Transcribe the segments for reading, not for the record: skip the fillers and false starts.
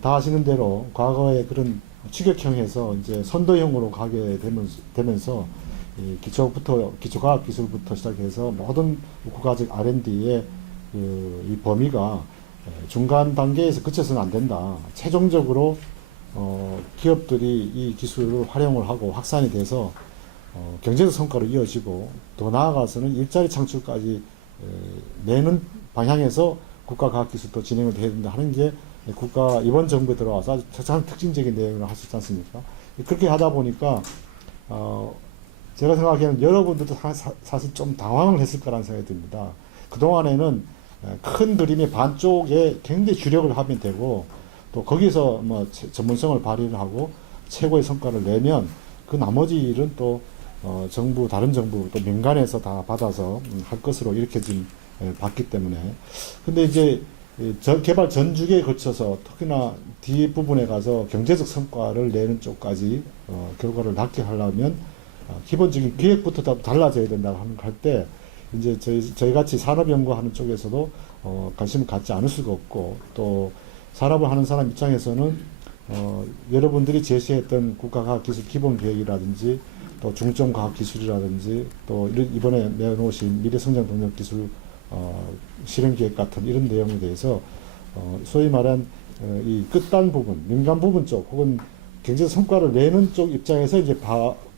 다 아시는 대로 과거에 그런 추격형에서 이제 선도형으로 가게 되면서 이 기초과학 기술부터 시작해서 모든 국가적 R&D의 이 범위가 중간 단계에서 그쳐서는 안 된다. 최종적으로 기업들이 이 기술을 활용을 하고 확산이 돼서 경제적 성과로 이어지고 더 나아가서는 일자리 창출까지 내는 방향에서 국가과학기술도 진행을 해야 된다 하는 게 이번 정부에 들어와서 아주 가장 특징적인 내용을 할 수 있지 않습니까? 그렇게 하다 보니까 제가 생각하기에는 여러분들도 사실 좀 당황을 했을 거라는 생각이 듭니다. 그동안에는 큰 그림의 반쪽에 굉장히 주력을 하면 되고 또 거기서 뭐 전문성을 발휘를 하고 최고의 성과를 내면 그 나머지 일은 또 다른 정부 또 민간에서 다 받아서 할 것으로 이렇게 지금 봤기 때문에. 근데 이제 개발 전주기에 거쳐서 특히나 뒷부분에 가서 경제적 성과를 내는 쪽까지 결과를 낳게 하려면 기본적인 기획부터 달라져야 된다고 할 때 이제 저희 같이 산업연구하는 쪽에서도 관심을 갖지 않을 수가 없고 또 산업을 하는 사람 입장에서는 여러분들이 제시했던 국가과학기술 기본계획이라든지 또 중점과학기술이라든지 또 이번에 내놓으신 미래성장동력기술 실행계획 같은 이런 내용에 대해서 소위 말한 이 끝단 부분, 민간 부분 쪽 혹은 경제 성과를 내는 쪽 입장에서 이제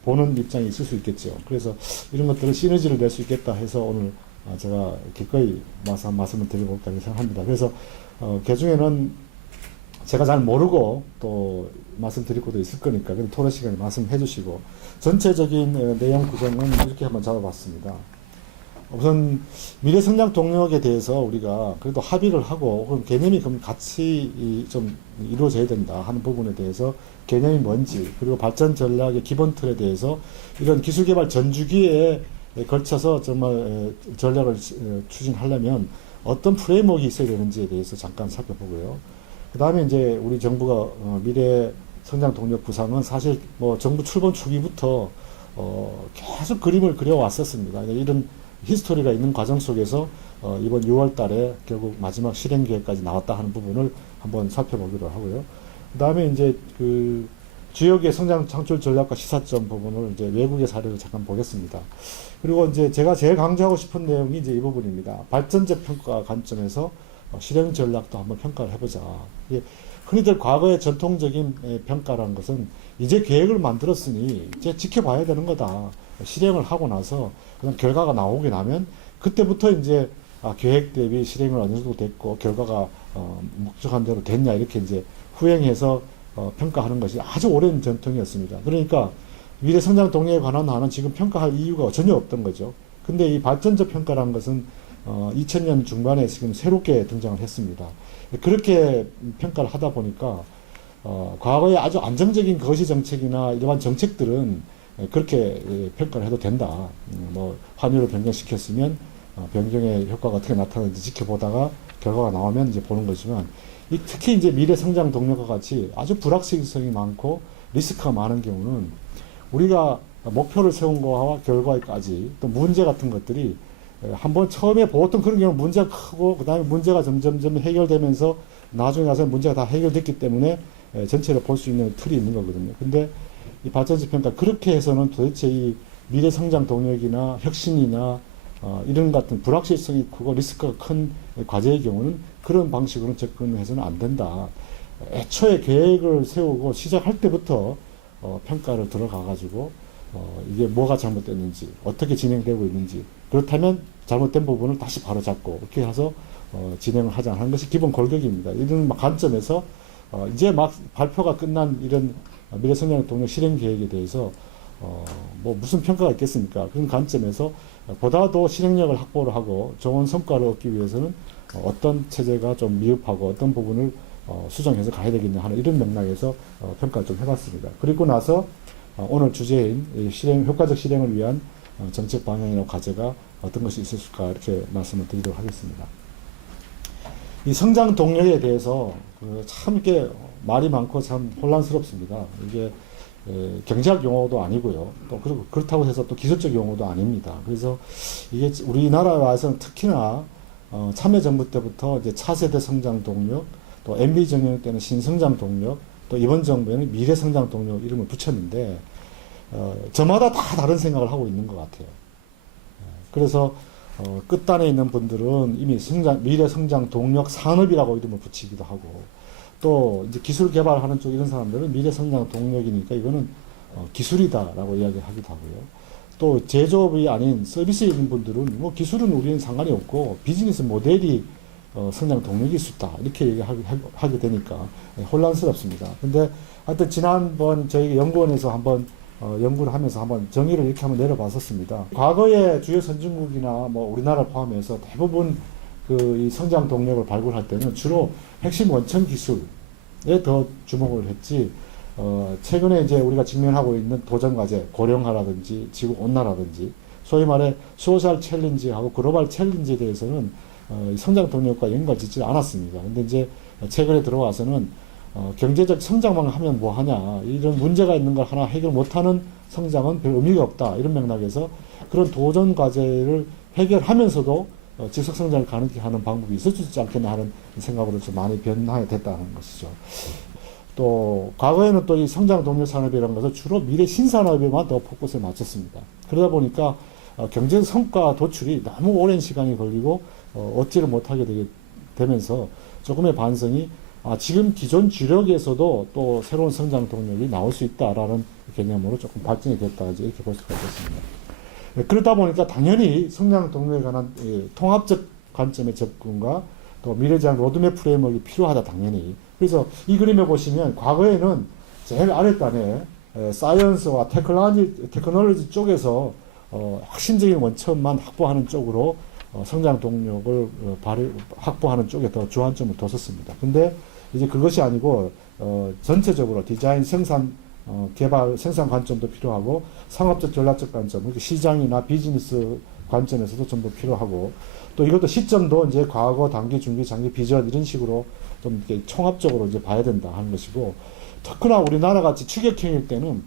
보는 입장이 있을 수 있겠죠. 그래서 이런 것들을 시너지를 낼 수 있겠다 해서 오늘 제가 기꺼이 말씀을 드리고 있다고 생각합니다. 그래서 그 중에는 제가 잘 모르고 또 말씀드릴 것도 있을 거니까 그럼 토론 시간에 말씀해 주시고 전체적인 내용 구성은 이렇게 한번 잡아봤습니다. 우선 미래성장 동력에 대해서 우리가 그래도 합의를 하고 그럼 개념이 그럼 같이 좀 이루어져야 된다 하는 부분에 대해서 개념이 뭔지 그리고 발전 전략의 기본 틀에 대해서 이런 기술개발 전주기에 걸쳐서 정말 전략을 추진하려면 어떤 프레임워크가 있어야 되는지에 대해서 잠깐 살펴보고요. 그 다음에 이제 우리 정부가 미래 성장 동력 구상은 사실 뭐 정부 출범 초기부터 계속 그림을 그려왔었습니다. 이런 히스토리가 있는 과정 속에서 이번 6월 달에 결국 마지막 실행 계획까지 나왔다 하는 부분을 한번 살펴보기로 하고요. 그 다음에 이제 그 지역의 성장 창출 전략과 시사점 부분을 이제 외국의 사례를 잠깐 보겠습니다. 그리고 이제 제가 제일 강조하고 싶은 내용이 이제 이 부분입니다. 발전적 평가 관점에서 실행 전략도 한번 평가를 해보자. 흔히들 과거의 전통적인 평가라는 것은 이제 계획을 만들었으니 이제 지켜봐야 되는 거다. 실행을 하고 나서 그냥 결과가 나오게 나면 그때부터 이제 계획 대비 실행을 어느 정도 됐고 결과가 목적한 대로 됐냐 이렇게 이제 후행해서 평가하는 것이 아주 오랜 전통이었습니다. 그러니까 미래 성장 동력에 관한 한은 지금 평가할 이유가 전혀 없던 거죠. 근데 이 발전적 평가라는 것은 2000년 중반에 지금 새롭게 등장을 했습니다. 그렇게 평가를 하다 보니까 과거에 아주 안정적인 거시 정책이나 이러한 정책들은 그렇게 평가를 해도 된다. 뭐 환율을 변경시켰으면 변경의 효과가 어떻게 나타나는지 지켜보다가 결과가 나오면 이제 보는 거지만 특히 이제 미래 성장 동력과 같이 아주 불확실성이 많고 리스크가 많은 경우는 우리가 목표를 세운 거와 결과까지 또 문제 같은 것들이 한번 처음에 보통 그런 경우 문제가 크고 그 다음에 문제가 점점 해결되면서 나중에 가서 문제가 다 해결됐기 때문에 전체를 볼 수 있는 틀이 있는 거거든요. 근데 이 발전적 평가 그렇게 해서는 도대체 이 미래 성장 동력이나 혁신이나 이런 같은 불확실성이 크고 리스크가 큰 과제의 경우는 그런 방식으로 접근해서는 안 된다. 애초에 계획을 세우고 시작할 때부터 평가를 들어가 가지고 이게 뭐가 잘못됐는지 어떻게 진행되고 있는지 그렇다면 잘못된 부분을 다시 바로 잡고 이렇게 해서 진행을 하자 하는 것이 기본 골격입니다. 이런 관점에서 이제 막 발표가 끝난 이런 미래성장 동력 실행 계획에 대해서 뭐 무슨 평가가 있겠습니까? 그런 관점에서 보다 더 실행력을 확보를 하고 좋은 성과를 얻기 위해서는 어떤 체제가 좀 미흡하고 어떤 부분을 수정해서 가야 되겠냐 하는 이런 맥락에서 평가를 좀 해봤습니다. 그리고 나서 오늘 주제인 효과적 실행을 위한 정책 방향이나 과제가 어떤 것이 있을까 이렇게 말씀을 드리도록 하겠습니다. 이 성장 동력에 대해서 참 이렇게 말이 많고 참 혼란스럽습니다. 이게 경제학 용어도 아니고요. 또 그리고 그렇다고 해서 또 기술적 용어도 아닙니다. 그래서 이게 우리나라에서는 특히나 참여정부 때부터 이제 차세대 성장 동력, 또 또 MB 정권 때는 신성장 동력, 또 이번 정부에는 미래성장 동력 이름을 붙였는데 저마다 다 다른 생각을 하고 있는 것 같아요. 그래서 끝단에 있는 분들은 이미 미래성장 동력 산업이라고 이름을 붙이기도 하고, 또 이제 기술 개발하는 쪽 이런 사람들은 미래성장 동력이니까 이거는 기술이다라고 이야기하기도 하고요. 또 제조업이 아닌 서비스에 있는 분들은 뭐 기술은 우리는 상관이 없고 비즈니스 모델이 성장 동력일 수 있다 이렇게 얘기하게 되니까 혼란스럽습니다. 근데 하여튼 지난번 저희 연구원에서 한번 연구를 하면서 한번 정의를 이렇게 한번 내려봤었습니다. 과거의 주요 선진국이나 뭐 우리나라 포함해서 대부분 이 성장 동력을 발굴할 때는 주로 핵심 원천 기술에 더 주목을 했지, 최근에 이제 우리가 직면하고 있는 도전 과제, 고령화라든지 지구 온난화라든지 소위 말해 소셜 챌린지하고 글로벌 챌린지에 대해서는 성장 동력과 연관을 짓지 않았습니다. 근데 이제 최근에 들어와서는 경제적 성장만 하면 뭐 하냐, 이런 문제가 있는 걸 하나 해결 못하는 성장은 별 의미가 없다, 이런 맥락에서 그런 도전 과제를 해결하면서도 지속 성장을 가능하게 하는 방법이 있을 수 있지 않겠나 하는 생각으로 좀 많이 변화가 됐다는 것이죠. 또 과거에는 또 이 성장 동력 산업이라는 것은 주로 미래 신산업에만 더 포커스를 맞췄습니다. 그러다 보니까 경제 성과 도출이 너무 오랜 시간이 걸리고 얻지를 못하게 되면서 조금의 반성이 지금 기존 주력에서도 또 새로운 성장 동력이 나올 수 있다라는 개념으로 조금 발전이 됐다, 이렇게 볼 수가 있겠습니다. 그러다 보니까 당연히 성장 동력에 관한 통합적 관점의 접근과 또 미래지향 로드맵 프레임워크가 필요하다, 당연히. 그래서 이 그림에 보시면 과거에는 제일 아랫단에 사이언스와 테크놀로지 쪽에서 핵심적인 원천만 확보하는 쪽으로 성장 동력을 확보하는 쪽에 더 주안점을 뒀었습니다. 근데 이제 그것이 아니고 전체적으로 디자인, 생산, 개발, 생산 관점도 필요하고 상업적, 전략적 관점, 시장이나 비즈니스 관점에서도 좀 더 필요하고, 또 이것도 시점도 이제 과거, 단기, 중기, 장기, 비전 이런 식으로 좀 이렇게 총합적으로 이제 봐야 된다 하는 것이고, 특히나 우리나라 같이 추격형일 때는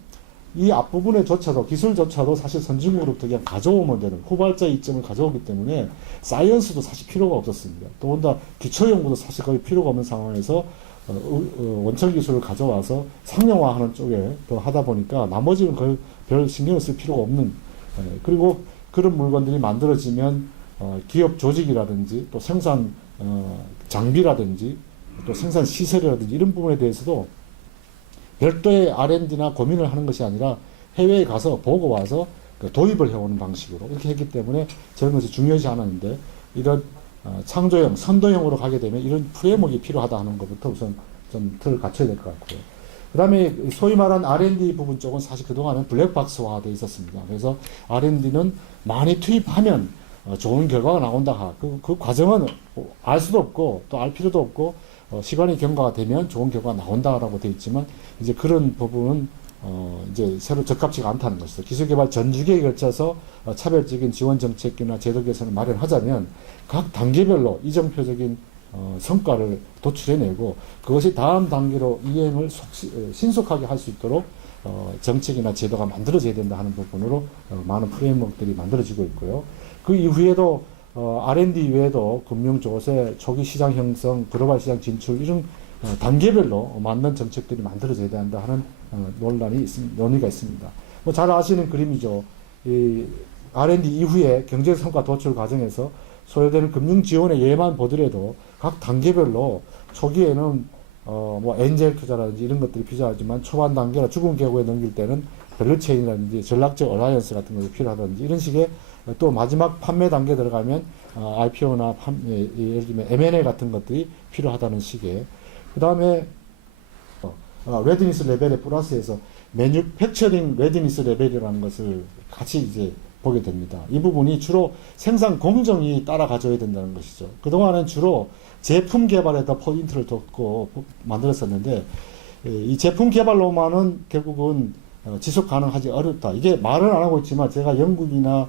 이 앞부분에조차도, 기술조차도 사실 선진국으로부터 그냥 가져오면 되는 후발자 이점을 가져오기 때문에 사이언스도 사실 필요가 없었습니다. 더군다나 기초연구도 사실 거의 필요가 없는 상황에서 원천 기술을 가져와서 상용화하는 쪽에 더 하다 보니까 나머지는 거의 별 신경을 쓸 필요가 없는, 그리고 그런 물건들이 만들어지면 기업 조직이라든지 또 생산 장비라든지 또 생산 시설이라든지 이런 부분에 대해서도 별도의 R&D나 고민을 하는 것이 아니라 해외에 가서 보고 와서 도입을 해오는 방식으로 이렇게 했기 때문에 저런 것이 중요하지 않았는데, 이런 창조형, 선도형으로 가게 되면 이런 프레임워크가 필요하다 하는 것부터 우선 좀 틀을 갖춰야 될 것 같고요. 그 다음에 소위 말한 R&D 부분 쪽은 사실 그동안은 블랙박스화 되어 있었습니다. 그래서 R&D는 많이 투입하면 좋은 결과가 나온다. 그 과정은 알 수도 없고 또 알 필요도 없고 시간이 경과가 되면 좋은 결과가 나온다라고 되어 있지만, 이제 그런 부분은 이제 새로 적합치가 않다는 것이죠. 기술개발 전 주기에 걸쳐서 차별적인 지원 정책이나 제도 개선을 마련하자면 각 단계별로 이정표적인 성과를 도출해내고 그것이 다음 단계로 이행을 신속하게 할 수 있도록 정책이나 제도가 만들어져야 된다 하는 부분으로 많은 프레임워크들이 만들어지고 있고요. 그 이후에도 R&D 이외에도 금융 조세, 초기 시장 형성, 글로벌 시장 진출 이런 단계별로 맞는 정책들이 만들어져야 된다 하는 논의가 있습니다. 뭐 잘 아시는 그림이죠. 이 R&D 이후에 경제 성과 도출 과정에서 소요되는 금융 지원의 예만 보더라도 각 단계별로 초기에는 뭐 엔젤 투자라든지 이런 것들이 필요하지만 초반 단계나 죽은 계곡에 넘길 때는 밸류체인이라든지 전략적 얼라이언스 같은 것이 필요하다든지 이런 식의, 또 마지막 판매 단계 들어가면 IPO나 예를 들면 M&A 같은 것들이 필요하다는 식의, 그 다음에 레디니스 레벨에 플러스해서 매뉴팩처링 레디니스 레벨이라는 것을 같이 이제 보게 됩니다. 이 부분이 주로 생산 공정이 따라가줘야 된다는 것이죠. 그동안은 주로 제품 개발에다 포인트를 뒀고 만들었었는데, 이 제품 개발로만은 결국은 지속 가능하지 어렵다. 이게 말은 안 하고 있지만 제가 영국이나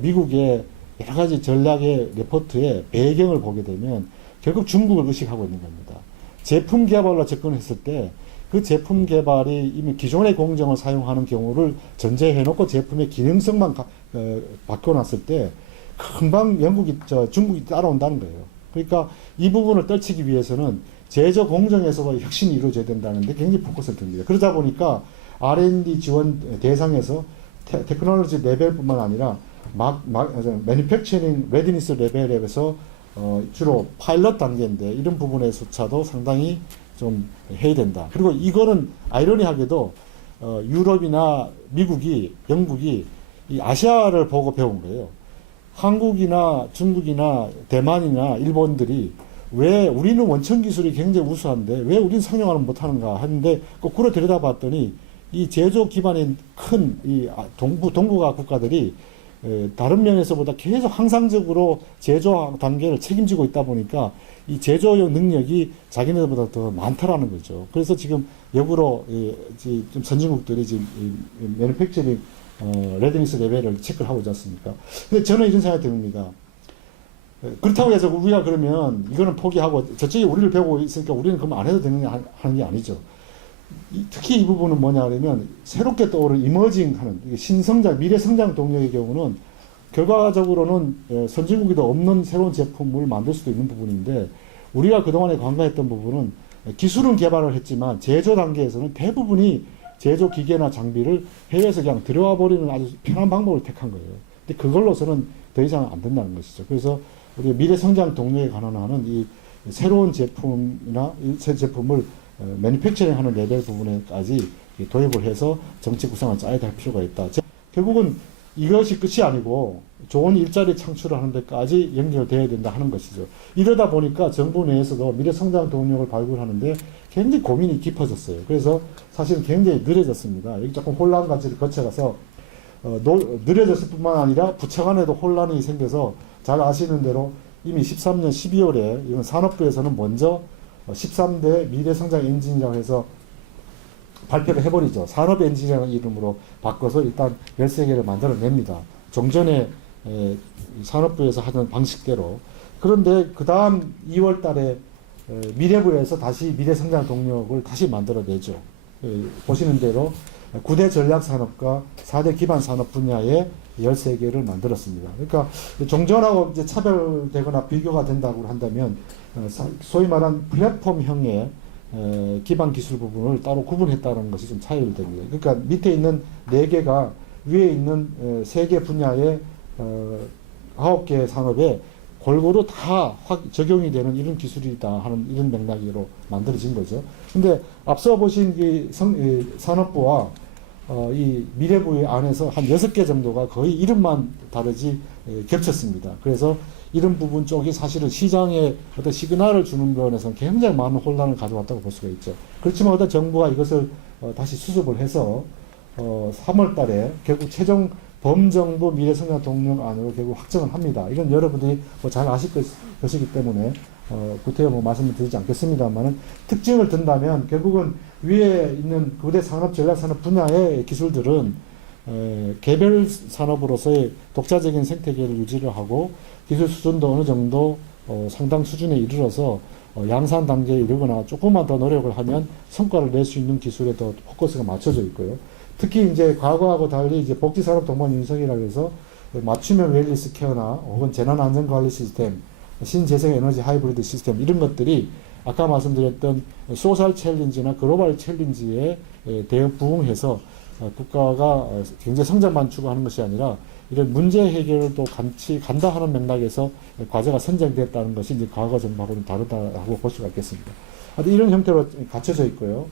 미국의 여러 가지 전략의 레포트의 배경을 보게 되면 결국 중국을 의식하고 있는 겁니다. 제품 개발로 접근했을 때 그 제품 개발이 이미 기존의 공정을 사용하는 경우를 전제해놓고 제품의 기능성만 바꿔놨을 때 금방 중국이 따라온다는 거예요. 그러니까 이 부분을 떨치기 위해서는 제조 공정에서 혁신이 이루어져야 된다는데 굉장히 포커스를 둡니다. 그러다 보니까 R&D 지원 대상에서 테크놀로지 레벨뿐만 아니라 매니팩처링 레디니스 레벨에서 주로 파일럿 단계인데 이런 부분에서차도 상당히 좀 해야 된다. 그리고 이거는 아이러니하게도 유럽이나 미국이, 영국이 이 아시아를 보고 배운 거예요. 한국이나 중국이나 대만이나 일본들이 왜 우리는 원천 기술이 굉장히 우수한데 왜 우리는 상용화를 못하는가 하는데 거꾸로 들여다봤더니 이 제조 기반인 큰 이 동북아 국가들이 다른 면에서보다 계속 항상적으로 제조 단계를 책임지고 있다 보니까 이 제조용 능력이 자기네들보다 더 많다라는 거죠. 그래서 지금 역으로 좀 선진국들이 지금 매니팩처링 레디니스 레벨을 체크를 하고 있지 않습니까? 근데 저는 이런 생각이 듭니다. 그렇다고 해서 우리가 그러면 이거는 포기하고 저쪽에 우리를 배우고 있으니까 우리는 그럼 안 해도 되는 하는 게 아니죠. 특히 이 부분은 뭐냐 하면 새롭게 떠오른 이머징 하는 신성장, 미래 성장 동력의 경우는 결과적으로는 선진국에도 없는 새로운 제품을 만들 수도 있는 부분인데 우리가 그동안에 관과했던 부분은 기술은 개발을 했지만 제조 단계에서는 대부분이 제조 기계나 장비를 해외에서 그냥 들어와 버리는 아주 편한 방법을 택한 거예요. 근데 그걸로서는 더 이상 안 된다는 것이죠. 그래서 우리 미래 성장 동력에 관한하는 이 새로운 제품이나 새 제품을 매니팩처링 하는 레벨 부분에까지 도입을 해서 정책 구상을 짜야 될 필요가 있다. 결국은 이것이 끝이 아니고 좋은 일자리 창출을 하는 데까지 연결되어야 된다 하는 것이죠. 이러다 보니까 정부 내에서도 미래 성장 동력을 발굴하는데 굉장히 고민이 깊어졌어요. 그래서 사실은 굉장히 느려졌습니다. 여기 조금 혼란까지 거쳐가서 느려졌을 뿐만 아니라 부처 간에도 혼란이 생겨서 잘 아시는 대로 이미 13년 12월에 이건 산업부에서는 먼저 13대 미래성장 엔진이라고 해서 발표를 해버리죠. 산업 엔진이라는 이름으로 바꿔서 일단 13개를 만들어냅니다. 종전에 산업부에서 하던 방식대로. 그런데 그 다음 2월 달에 미래부에서 다시 미래성장 동력을 다시 만들어내죠. 보시는 대로 9대 전략산업과 4대 기반산업 분야에 13개를 만들었습니다. 그러니까 종전하고 이제 차별되거나 비교가 된다고 한다면 소위 말한 플랫폼형의 기반 기술 부분을 따로 구분했다는 것이 좀 차이가 됩니다. 그러니까 밑에 있는 4개가 위에 있는 3개 분야의 9개 산업에 골고루 다 적용이 되는 이런 기술이다 하는 이런 맥락으로 만들어진 거죠. 근데 앞서 보신 이 산업부와 이 미래부 안에서 한 6개 정도가 거의 이름만 다르지 겹쳤습니다. 그래서 이런 부분 쪽이 사실은 시장에 어떤 시그널을 주는 면에서는 굉장히 많은 혼란을 가져왔다고 볼 수가 있죠. 그렇지만 어떤 정부가 이것을 다시 수습을 해서 3월 달에 결국 최종 범정부 미래성장 동력안으로 결국 확정을 합니다. 이건 여러분들이 잘 아실 것이기 때문에 구태여 말씀을 드리지 않겠습니다만은 특징을 든다면 결국은 위에 있는 9대 산업 전략산업 분야의 기술들은 개별 산업으로서의 독자적인 생태계를 유지를 하고 기술 수준도 어느 정도 상당 수준에 이르러서 양산 단계에 이르거나 조금만 더 노력을 하면 성과를 낼 수 있는 기술에 더 포커스가 맞춰져 있고요. 특히 이제 과거하고 달리 이제 복지산업 동반 윤석이라고 해서 맞춤형 웰리스 케어나 혹은 재난안전관리 시스템, 신재생에너지 하이브리드 시스템 이런 것들이 아까 말씀드렸던 소셜 챌린지나 글로벌 챌린지에 부응해서 국가가 경제 성장만 추구하는 것이 아니라 이런 문제 해결도 같이 간다 하는 맥락에서 과제가 선정됐다는 것이 이제 과거 정부하고는 다르다고 볼 수가 있겠습니다. 이런 형태로 갖춰져 있고요.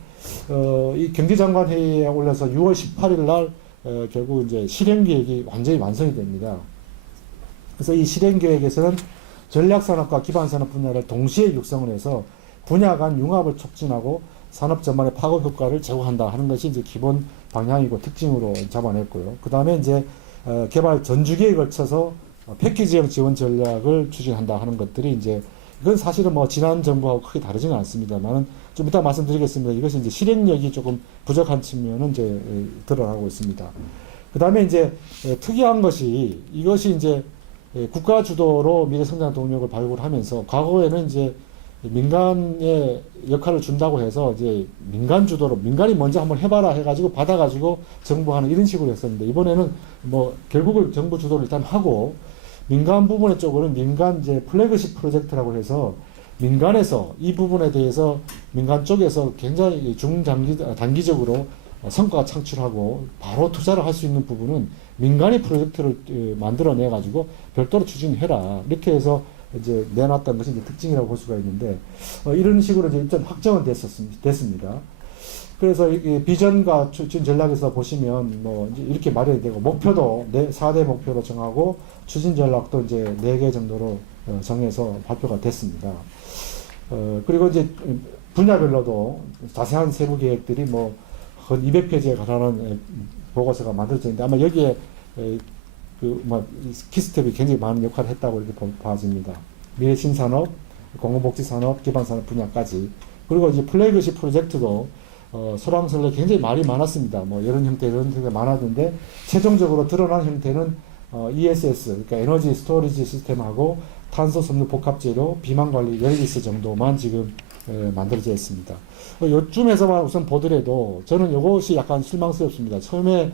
이 경제장관 회의에 올라서 6월 18일 날 결국 이제 실행계획이 완전히 완성이 됩니다. 그래서 이 실행계획에서는 전략산업과 기반산업 분야를 동시에 육성을 해서 분야 간 융합을 촉진하고 산업 전반의 파급 효과를 제고한다 하는 것이 이제 기본 방향이고 특징으로 잡아냈고요. 그 다음에 이제 개발 전주기에 걸쳐서 패키지형 지원 전략을 추진한다 하는 것들이 이제 이건 사실은 뭐 지난 정부하고 크게 다르지는 않습니다만은 좀 이따 말씀드리겠습니다. 이것이 이제 실행력이 조금 부족한 측면은 이제 드러나고 있습니다. 그 다음에 이제 특이한 것이 이것이 이제 국가 주도로 미래 성장 동력을 발굴하면서 과거에는 이제 민간의 역할을 준다고 해서 이제 민간 주도로 민간이 먼저 한번 해봐라 해가지고 받아가지고 정부하는 이런 식으로 했었는데 이번에는 뭐 결국은 정부 주도를 일단 하고 민간 부분의 쪽으로는 민간 이제 플래그십 프로젝트라고 해서 민간에서 이 부분에 대해서 민간 쪽에서 굉장히 단기적으로 성과 창출하고 바로 투자를 할 수 있는 부분은 민간이 프로젝트를 만들어내 가지고 별도로 추진해라 이렇게 해서 이제 내놨던 것이 이제 특징이라고 볼 수가 있는데 이런 식으로 이제 일단 확정은 됐습니다. 그래서 이 비전과 추진 전략에서 보시면 뭐 이제 이렇게 마련이 되고 목표도 4대 목표로 정하고 추진 전략도 이제 4개 정도로 정해서 발표가 됐습니다. 그리고 이제 분야별로도 자세한 세부 계획들이 뭐 한 200페이지에 달하는 보고서가 만들어져 있는데 아마 여기에 키스텝이 굉장히 많은 역할을 했다고 이렇게 봐집니다. 미래 신산업, 공공복지산업, 기반산업 분야까지. 그리고 이제 플래그십 프로젝트도 소랑설레 굉장히 말이 많았습니다. 뭐 이런 형태, 이런 형태가 많았는데 최종적으로 드러난 형태는 ESS, 그러니까 에너지 스토리지 시스템하고 탄소 섭취 복합재료, 비만관리 웰리스 정도만 지금 만들어져 있습니다. 요쯤에서만 우선 보더라도 저는 이것이 약간 실망스럽습니다. 처음에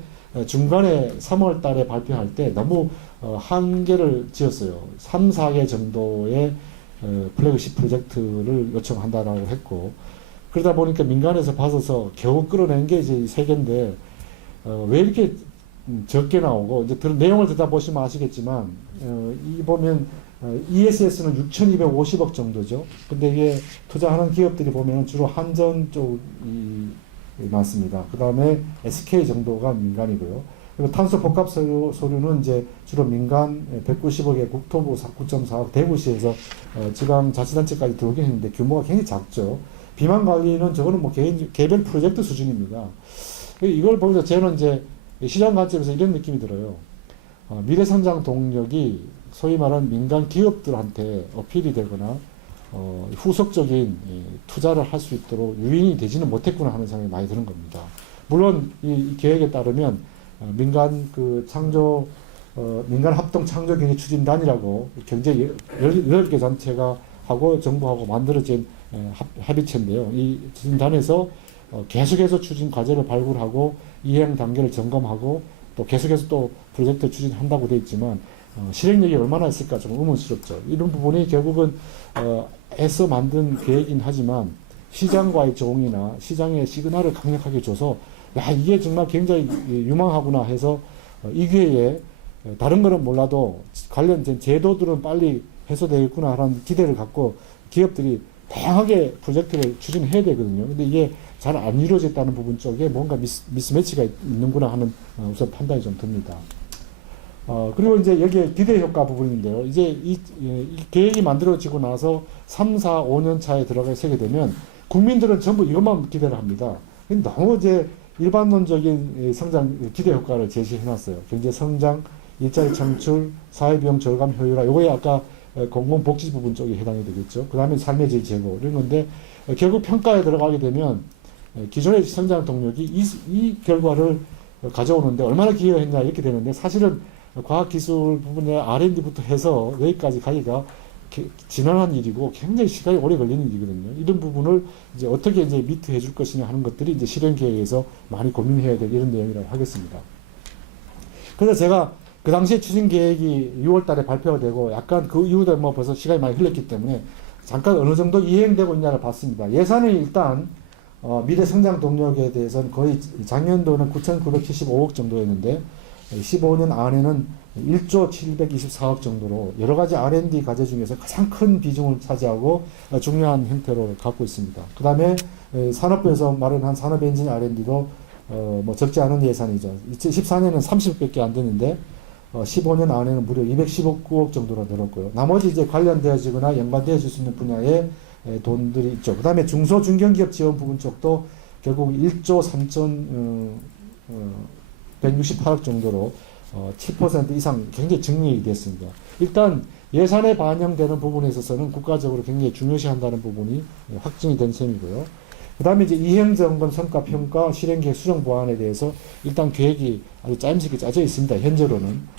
중간에 3월 달에 발표할 때 너무 한계를 지었어요. 3, 4개 정도의 플래그십 프로젝트를 요청한다라고 했고 그러다 보니까 민간에서 봐서 겨우 끌어낸 게 이제 3개인데 왜 이렇게 적게 나오고 이제 내용을 듣다 보시면 아시겠지만 이 보면 ESS는 6,250억 정도죠. 근데 이게 투자하는 기업들이 보면 주로 한전 쪽이 많습니다. 그 다음에 SK 정도가 민간이고요. 그리고 탄소 복합 소류는 이제 주로 민간 190억에 국토부 9.4억, 대구시에서 지방자치단체까지 들어오긴 했는데 규모가 굉장히 작죠. 비만 관리는 저거는 뭐 개별 프로젝트 수준입니다. 이걸 보면서 저는 이제 시장 관점에서 이런 느낌이 들어요. 미래성장 동력이 소위 말하는 민간 기업들한테 어필이 되거나 후속적인 투자를 할 수 있도록 유인이 되지는 못했구나 하는 생각이 많이 드는 겁니다. 물론 이 계획에 따르면 민간 민간 합동 창조 경제 추진단이라고 경제 10개 단체가 하고 정부하고 만들어진 합의체인데요. 이 추진단에서 계속해서 추진 과제를 발굴하고 이행 단계를 점검하고 또 계속해서 또 프로젝트 추진한다고 되어 있지만 실행력이 얼마나 있을까 좀 의문스럽죠. 이런 부분이 결국은 애써 만든 계획이긴 하지만 시장과의 조응이나 시장의 시그널을 강력하게 줘서 야 이게 정말 굉장히 유망하구나 해서 이 기회에 다른 거는 몰라도 관련된 제도들은 빨리 해소되겠구나 하는 기대를 갖고 기업들이 다양하게 프로젝트를 추진해야 되거든요. 근데 이게 잘 안 이루어졌다는 부분 쪽에 뭔가 미스매치가 있는구나 하는 우선 판단이 좀 듭니다. 그리고 이제 여기에 기대 효과 부분인데요. 이제 이 계획이 만들어지고 나서 3, 4, 5년 차에 들어가게 되면 국민들은 전부 이것만 기대를 합니다. 너무 이제 일반론적인 성장 기대 효과를 제시해 놨어요. 경제 성장, 일자리 창출, 사회비용 절감 효율화. 요거에 아까 공공복지 부분 쪽에 해당이 되겠죠. 그 다음에 삶의 질 제고 이런 건데 결국 평가에 들어가게 되면 기존의 성장 동력이 이 결과를 가져오는데 얼마나 기여했냐 이렇게 되는데 사실은 과학기술 부분의 R&D부터 해서 여기까지 가기가 지난한 일이고 굉장히 시간이 오래 걸리는 일이거든요. 이런 부분을 이제 어떻게 이제 미트해 줄 것이냐 하는 것들이 이제 실행 계획에서 많이 고민해야 될 이런 내용이라고 하겠습니다. 그래서 제가 그 당시에 추진 계획이 6월 달에 발표가 되고 약간 그 이후에 뭐 벌써 시간이 많이 흘렀기 때문에 잠깐 어느 정도 이행되고 있냐를 봤습니다. 예산이 일단 미래 성장 동력에 대해서는 거의 작년도는 9,975억 정도였는데 15년 안에는 1조 724억 정도로 여러 가지 R&D 과제 중에서 가장 큰 비중을 차지하고 중요한 형태로 갖고 있습니다. 그 다음에 산업부에서 마련한 산업 엔진 R&D도 뭐 적지 않은 예산이죠. 2014년은 30억밖에 안 되는데 15년 안에는 무려 219억 정도로 늘었고요. 나머지 이제 관련되어지거나 연관되어질 수 있는 분야에 돈들이 있죠. 그 다음에 중소 중견기업 지원 부분 쪽도 결국 1조 168억 정도로 7% 이상 굉장히 증액이 됐습니다. 일단 예산에 반영되는 부분에 있어서는 국가적으로 굉장히 중요시한다는 부분이 확증이 된 셈이고요. 그 다음에 이제 이행점검, 성과평가, 실행계획 수정 보완에 대해서 일단 계획이 아주 짜임새게 짜져 있습니다. 현재로는.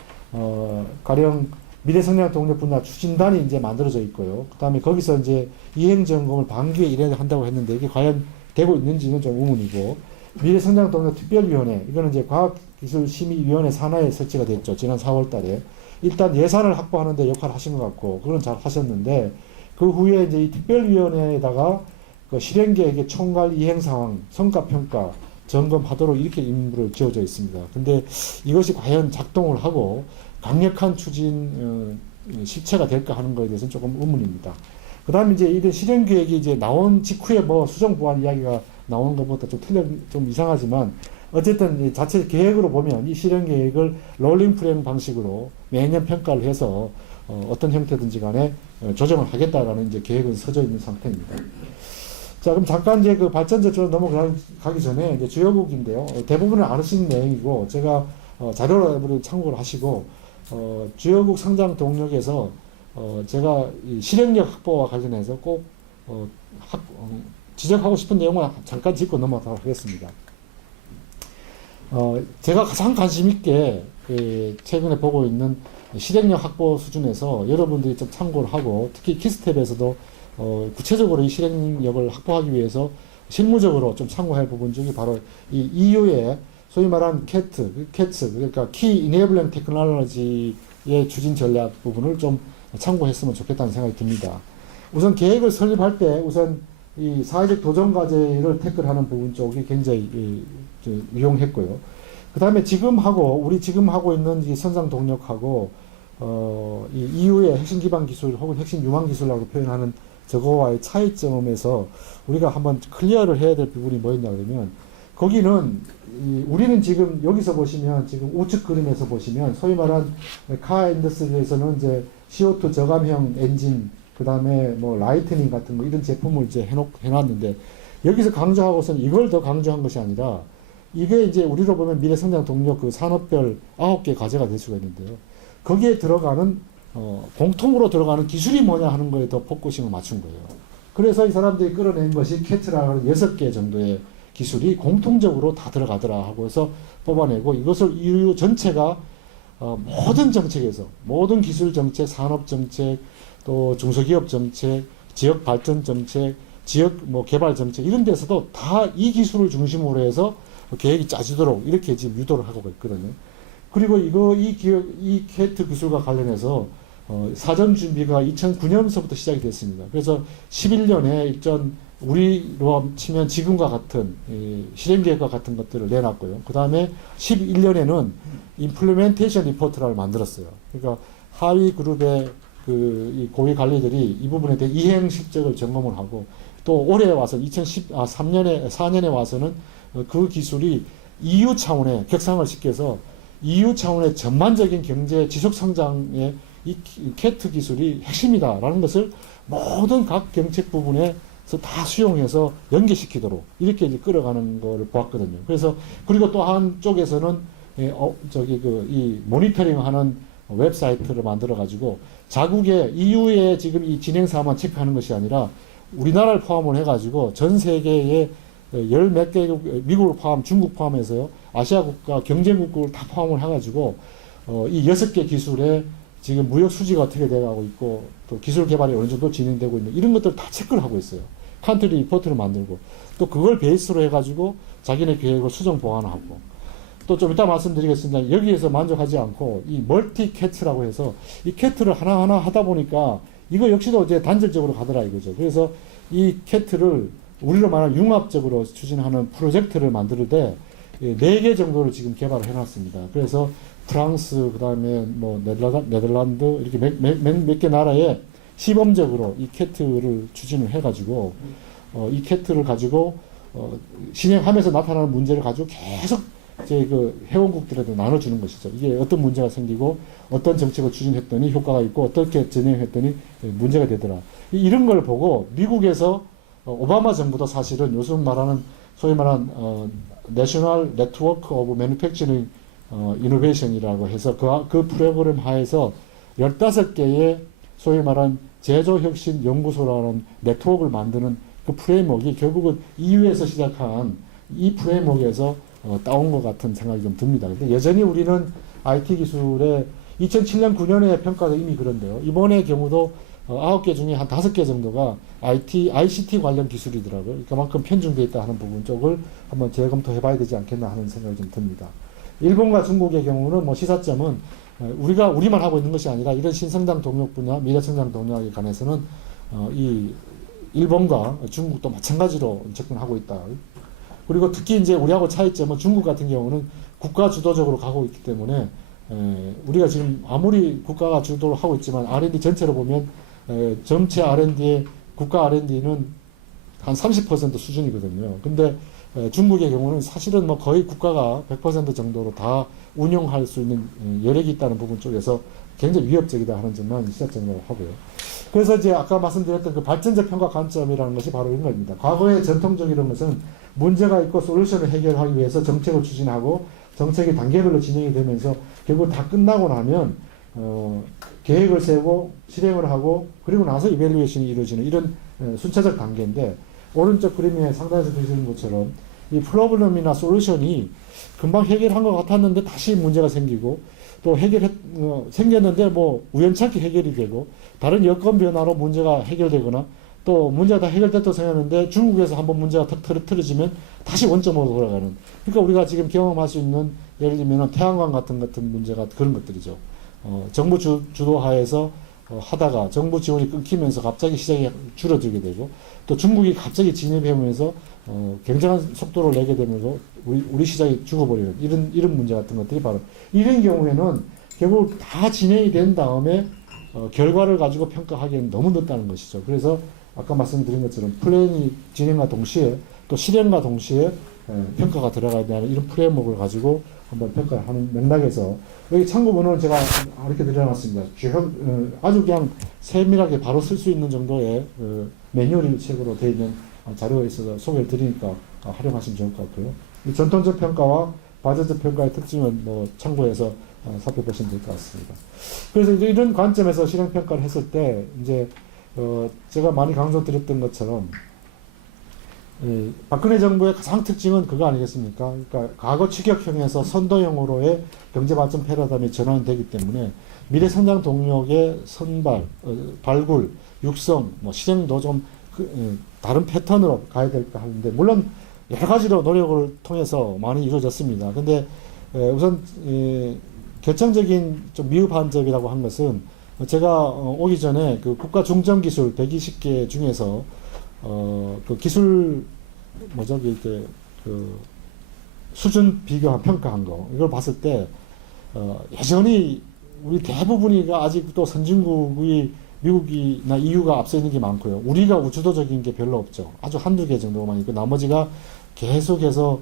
가령 미래성장 동력 분야 추진단이 이제 만들어져 있고요. 그 다음에 거기서 이제 이행점검을 반기에 1회를 한다고 했는데 이게 과연 되고 있는지는 좀 의문이고, 미래성장 동력 특별위원회, 이거는 이제 과학기술심의위원회 산하에 설치가 됐죠. 지난 4월 달에. 일단 예산을 확보하는데 역할을 하신 것 같고, 그건 잘 하셨는데, 그 후에 이제 이 특별위원회에다가 그 실행계획의 총괄 이행 상황, 성과평가, 점검하도록 이렇게 임무를 지어져 있습니다. 근데 이것이 과연 작동을 하고 강력한 추진 실체가 될까 하는 것에 대해서는 조금 의문입니다. 그 다음에 이제 이런 실행계획이 이제 나온 직후에 뭐 수정 보완 이야기가 나오는 것보다 좀 이상하지만 어쨌든 자체 계획으로 보면 이 실행계획을 롤링 프레임 방식으로 매년 평가를 해서 어떤 형태든지 간에 조정을 하겠다라는 이제 계획은 서져 있는 상태입니다. 자, 그럼 잠깐 이제 그 발전제처럼 넘어가기 전에 이제 주요국인데요. 대부분은 아시는 내용이고 제가 자료를 참고를 하시고 주요국 성장 동력에서 제가 이 실행력 확보와 관련해서 꼭 지적하고 싶은 내용을 잠깐 짚고 넘어가도록 하겠습니다. 제가 가장 관심 있게 최근에 보고 있는 실행력 확보 수준에서 여러분들이 좀 참고를 하고 특히 키스텝에서도 구체적으로 이 실행력을 확보하기 위해서 실무적으로 좀 참고할 부분 중에 바로 이 EU의 소위 말한 CATS, 그러니까 Key Enabling Technology의 추진 전략 부분을 좀 참고했으면 좋겠다는 생각이 듭니다. 우선 계획을 설립할 때 우선 이 사회적 도전 과제를 태클하는 부분 쪽이 굉장히 유용했고요. 그 다음에 우리 지금 하고 있는 이 선상 동력하고 이 EU의 핵심 기반 기술 혹은 핵심 유망 기술이라고 표현하는 저거와의 차이점에서 우리가 한번 클리어를 해야 될 부분이 뭐였냐 그러면 거기는 우리는 지금 여기서 보시면 지금 우측 그림에서 보시면 소위 말한 카 인더스트리에서는 이제 CO2 저감형 엔진 그 다음에 뭐 라이트닝 같은 거 이런 제품을 이제 해놨는데 여기서 강조하고서는 이걸 더 강조한 것이 아니라 이게 이제 우리로 보면 미래성장 동력 그 산업별 9개 과제가 될 수가 있는데요. 거기에 들어가는 공통으로 들어가는 기술이 뭐냐 하는 거에 더 포커싱을 맞춘 거예요. 그래서 이 사람들이 끌어낸 것이 캐트라는 6개 정도의 기술이 공통적으로 다 들어가더라 하고 해서 뽑아내고 이것을 EU 전체가 모든 정책에서 모든 기술 정책, 산업 정책, 또 중소기업 정책, 지역 발전 정책, 지역 뭐 개발 정책 이런 데서도 다 이 기술을 중심으로 해서 계획이 짜지도록 이렇게 지금 유도를 하고 있거든요. 그리고 이 캐트 기술과 관련해서 사전 준비가 2009년서부터 시작이 됐습니다. 그래서 11년에 일전 우리로 치면 지금과 같은 실행계획과 같은 것들을 내놨고요. 그 다음에 11년에는 임플리멘테이션 리포트를 만들었어요. 그러니까 하위 그룹의 이 고위 관리들이 이 부분에 대해 이행 실적을 점검을 하고 또 올해 와서 4년에 와서는 그 기술이 EU 차원의 격상을 시켜서 EU 차원의 전반적인 경제 지속 성장의 이 캐트 기술이 핵심이다라는 것을 모든 각 정책 부분에서 다 수용해서 연계시키도록 이렇게 이제 끌어가는 거를 보았거든요. 그래서 그리고 또 한쪽에서는 이 모니터링하는 웹사이트를 만들어 가지고 자국의 EU의 지금 이 진행 사항만 체크하는 것이 아니라 우리나라를 포함을 해가지고 전 세계의 열 몇 개국, 미국을 포함, 중국 포함해서요, 아시아 국가, 경쟁국을 다 포함을 해가지고, 이 6개 기술에 지금 무역 수지가 어떻게 돼가고 있고, 또 기술 개발이 어느 정도 진행되고 있는 이런 것들 다 체크를 하고 있어요. 컨트리 리포트를 만들고, 또 그걸 베이스로 해가지고 자기네 계획을 수정 보완하고, 또 좀 이따 말씀드리겠습니다. 여기에서 만족하지 않고, 이 멀티 캐트라고 해서, 이 캐트를 하나하나 하다 보니까, 이거 역시도 이제 단절적으로 가더라 이거죠. 그래서 이 캐트를 우리로 말하면 융합적으로 추진하는 프로젝트를 만들 때 4개 정도를 지금 개발을 해놨습니다. 그래서 프랑스, 그 다음에 뭐 네덜란드 이렇게 몇 개 나라에 시범적으로 이 캐트를 추진을 해가지고 이 캐트를 가지고 진행하면서 나타나는 문제를 가지고 계속 이제 그 회원국들에도 나눠주는 것이죠. 이게 어떤 문제가 생기고 어떤 정책을 추진했더니 효과가 있고 어떻게 진행했더니 문제가 되더라. 이런 걸 보고 미국에서 오바마 정부도 사실은 요즘 말하는 소위 말하는 내셔널 네트워크 오브 매니팩처링 이노베이션이라고 해서 그 프로그램 하에서 15개의 소위 말하는 제조혁신 연구소라는 네트워크를 만드는 그 프레임워크가 결국은 EU에서 시작한 이 프레임워크에서 따온 것 같은 생각이 좀 듭니다. 근데 여전히 우리는 IT 기술의 2007년 9년에 평가가 이미 그런데요. 이번의 경우도 9개 중에 한 5개 정도가 ICT 관련 기술이더라고요. 그만큼 편중되어 있다 하는 부분 쪽을 한번 재검토해 봐야 되지 않겠나 하는 생각이 좀 듭니다. 일본과 중국의 경우는 뭐 시사점은 우리만 하고 있는 것이 아니라 이런 신성장 동력 분야, 미래성장 동력에 관해서는 이 일본과 중국도 마찬가지로 접근하고 있다. 그리고 특히 이제 우리하고 차이점은 중국 같은 경우는 국가 주도적으로 가고 있기 때문에 우리가 지금 아무리 국가가 주도를 하고 있지만 R&D 전체로 보면 전체 R&D의 국가 R&D는 한 30% 수준이거든요. 근데 중국의 경우는 사실은 뭐 거의 국가가 100% 정도로 다 운영할 수 있는 여력이 있다는 부분 쪽에서 굉장히 위협적이다 하는 점만 시사점으로 하고요. 그래서 이제 아까 말씀드렸던 그 발전적 평가 관점이라는 것이 바로 이런 겁니다. 과거의 전통적인 것은 문제가 있고 솔루션을 해결하기 위해서 정책을 추진하고 정책이 단계별로 진행이 되면서 결국 다 끝나고 나면 계획을 세우고 실행을 하고 그리고 나서 이밸류에이션이 이루어지는 이런 순차적 단계인데 오른쪽 그림에 상단에서 보시는 것처럼 이 프로블럼이나 솔루션이 금방 해결한 것 같았는데 다시 문제가 생기고 또 생겼는데 뭐 우연찮게 해결이 되고 다른 여건 변화로 문제가 해결되거나 또 문제가 다 해결됐다고 생각하는데 중국에서 한번 문제가 탁 틀어지면 다시 원점으로 돌아가는. 그러니까 우리가 지금 경험할 수 있는 예를 들면 태양광 같은 문제가 그런 것들이죠. 정부 주도하에서 하다가 정부 지원이 끊기면서 갑자기 시장이 줄어들게 되고 또 중국이 갑자기 진입해오면서 굉장한 속도를 내게 되면서 우리 시장이 죽어버리는 이런 문제 같은 것들이 바로 이런 경우에는 결국 다 진행이 된 다음에 결과를 가지고 평가하기에는 너무 늦다는 것이죠. 그래서 아까 말씀드린 것처럼 플랜이 진행과 동시에 또 실행과 동시에 평가가 들어가야 되는 이런 프레임워크를 가지고 한번 평가를 하는 맥락에서 여기 참고문헌은 제가 이렇게 드려놨습니다. 아주 그냥 세밀하게 바로 쓸 수 있는 정도의 매뉴얼 책으로 되어 있는 자료가 있어서 소개를 드리니까 활용하시면 좋을 것 같고요. 전통적 평가와 바저적 평가의 특징은 뭐 참고해서 살펴보시면 될 것 같습니다. 그래서 이제 이런 관점에서 실행 평가를 했을 때 이제 제가 많이 강조드렸던 것처럼 박근혜 정부의 가장 특징은 그거 아니겠습니까? 그러니까 과거 추격형에서 선도형으로의 경제발전 패러다임이 전환되기 때문에 미래성장 동력의 발굴, 육성, 뭐 실행도 좀 다른 패턴으로 가야 될까 하는데 물론 여러 가지로 노력을 통해서 많이 이루어졌습니다. 근데 우선 결정적인 좀 미흡한 점이라고 한 것은 제가 오기 전에 그 국가 중점 기술 120개 중에서 그 기술 이렇게 그 수준 비교한 평가한 거 이걸 봤을 때 여전히 우리 대부분이가 아직도 선진국이 미국이나 EU가 앞서 있는 게 많고요. 우리가 우주도적인 게 별로 없죠. 아주 한두 개 정도만 있고 나머지가 계속해서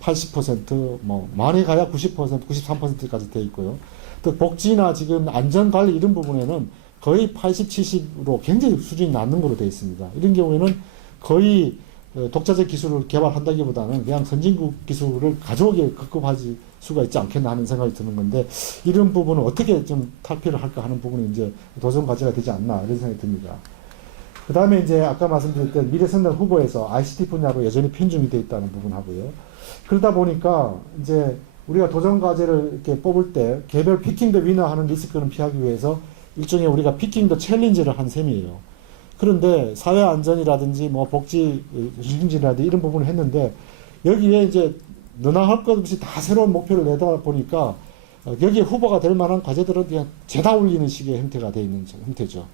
80% 뭐 많이 가야 90%, 93%까지 돼 있고요. 또 복지나 지금 안전관리 이런 부분에는 거의 80, 70으로 굉장히 수준이 낮는 걸로 되어 있습니다. 이런 경우에는 거의 독자적 기술을 개발한다기보다는 그냥 선진국 기술을 가져오기에 급급하지 수가 있지 않겠나 하는 생각이 드는 건데 이런 부분은 어떻게 좀 탈피를 할까 하는 부분이 이제 도전 과제가 되지 않나 이런 생각이 듭니다. 그 다음에 이제 아까 말씀드렸던 미래성장 후보에서 ICT 분야로 여전히 편중이 되어 있다는 부분하고요. 그러다 보니까 이제 우리가 도전 과제를 이렇게 뽑을 때 개별 피킹 더 위너 하는 리스크는 피하기 위해서 일종의 우리가 피킹 더 챌린지를 한 셈이에요. 그런데 사회 안전이라든지 뭐 복지 증진이라든지 이런 부분을 했는데 여기에 이제 너나 할 것 없이 다 새로운 목표를 내다 보니까 여기에 후보가 될 만한 과제들은 그냥 죄다 올리는 식의 형태가 되어 있는 형태죠.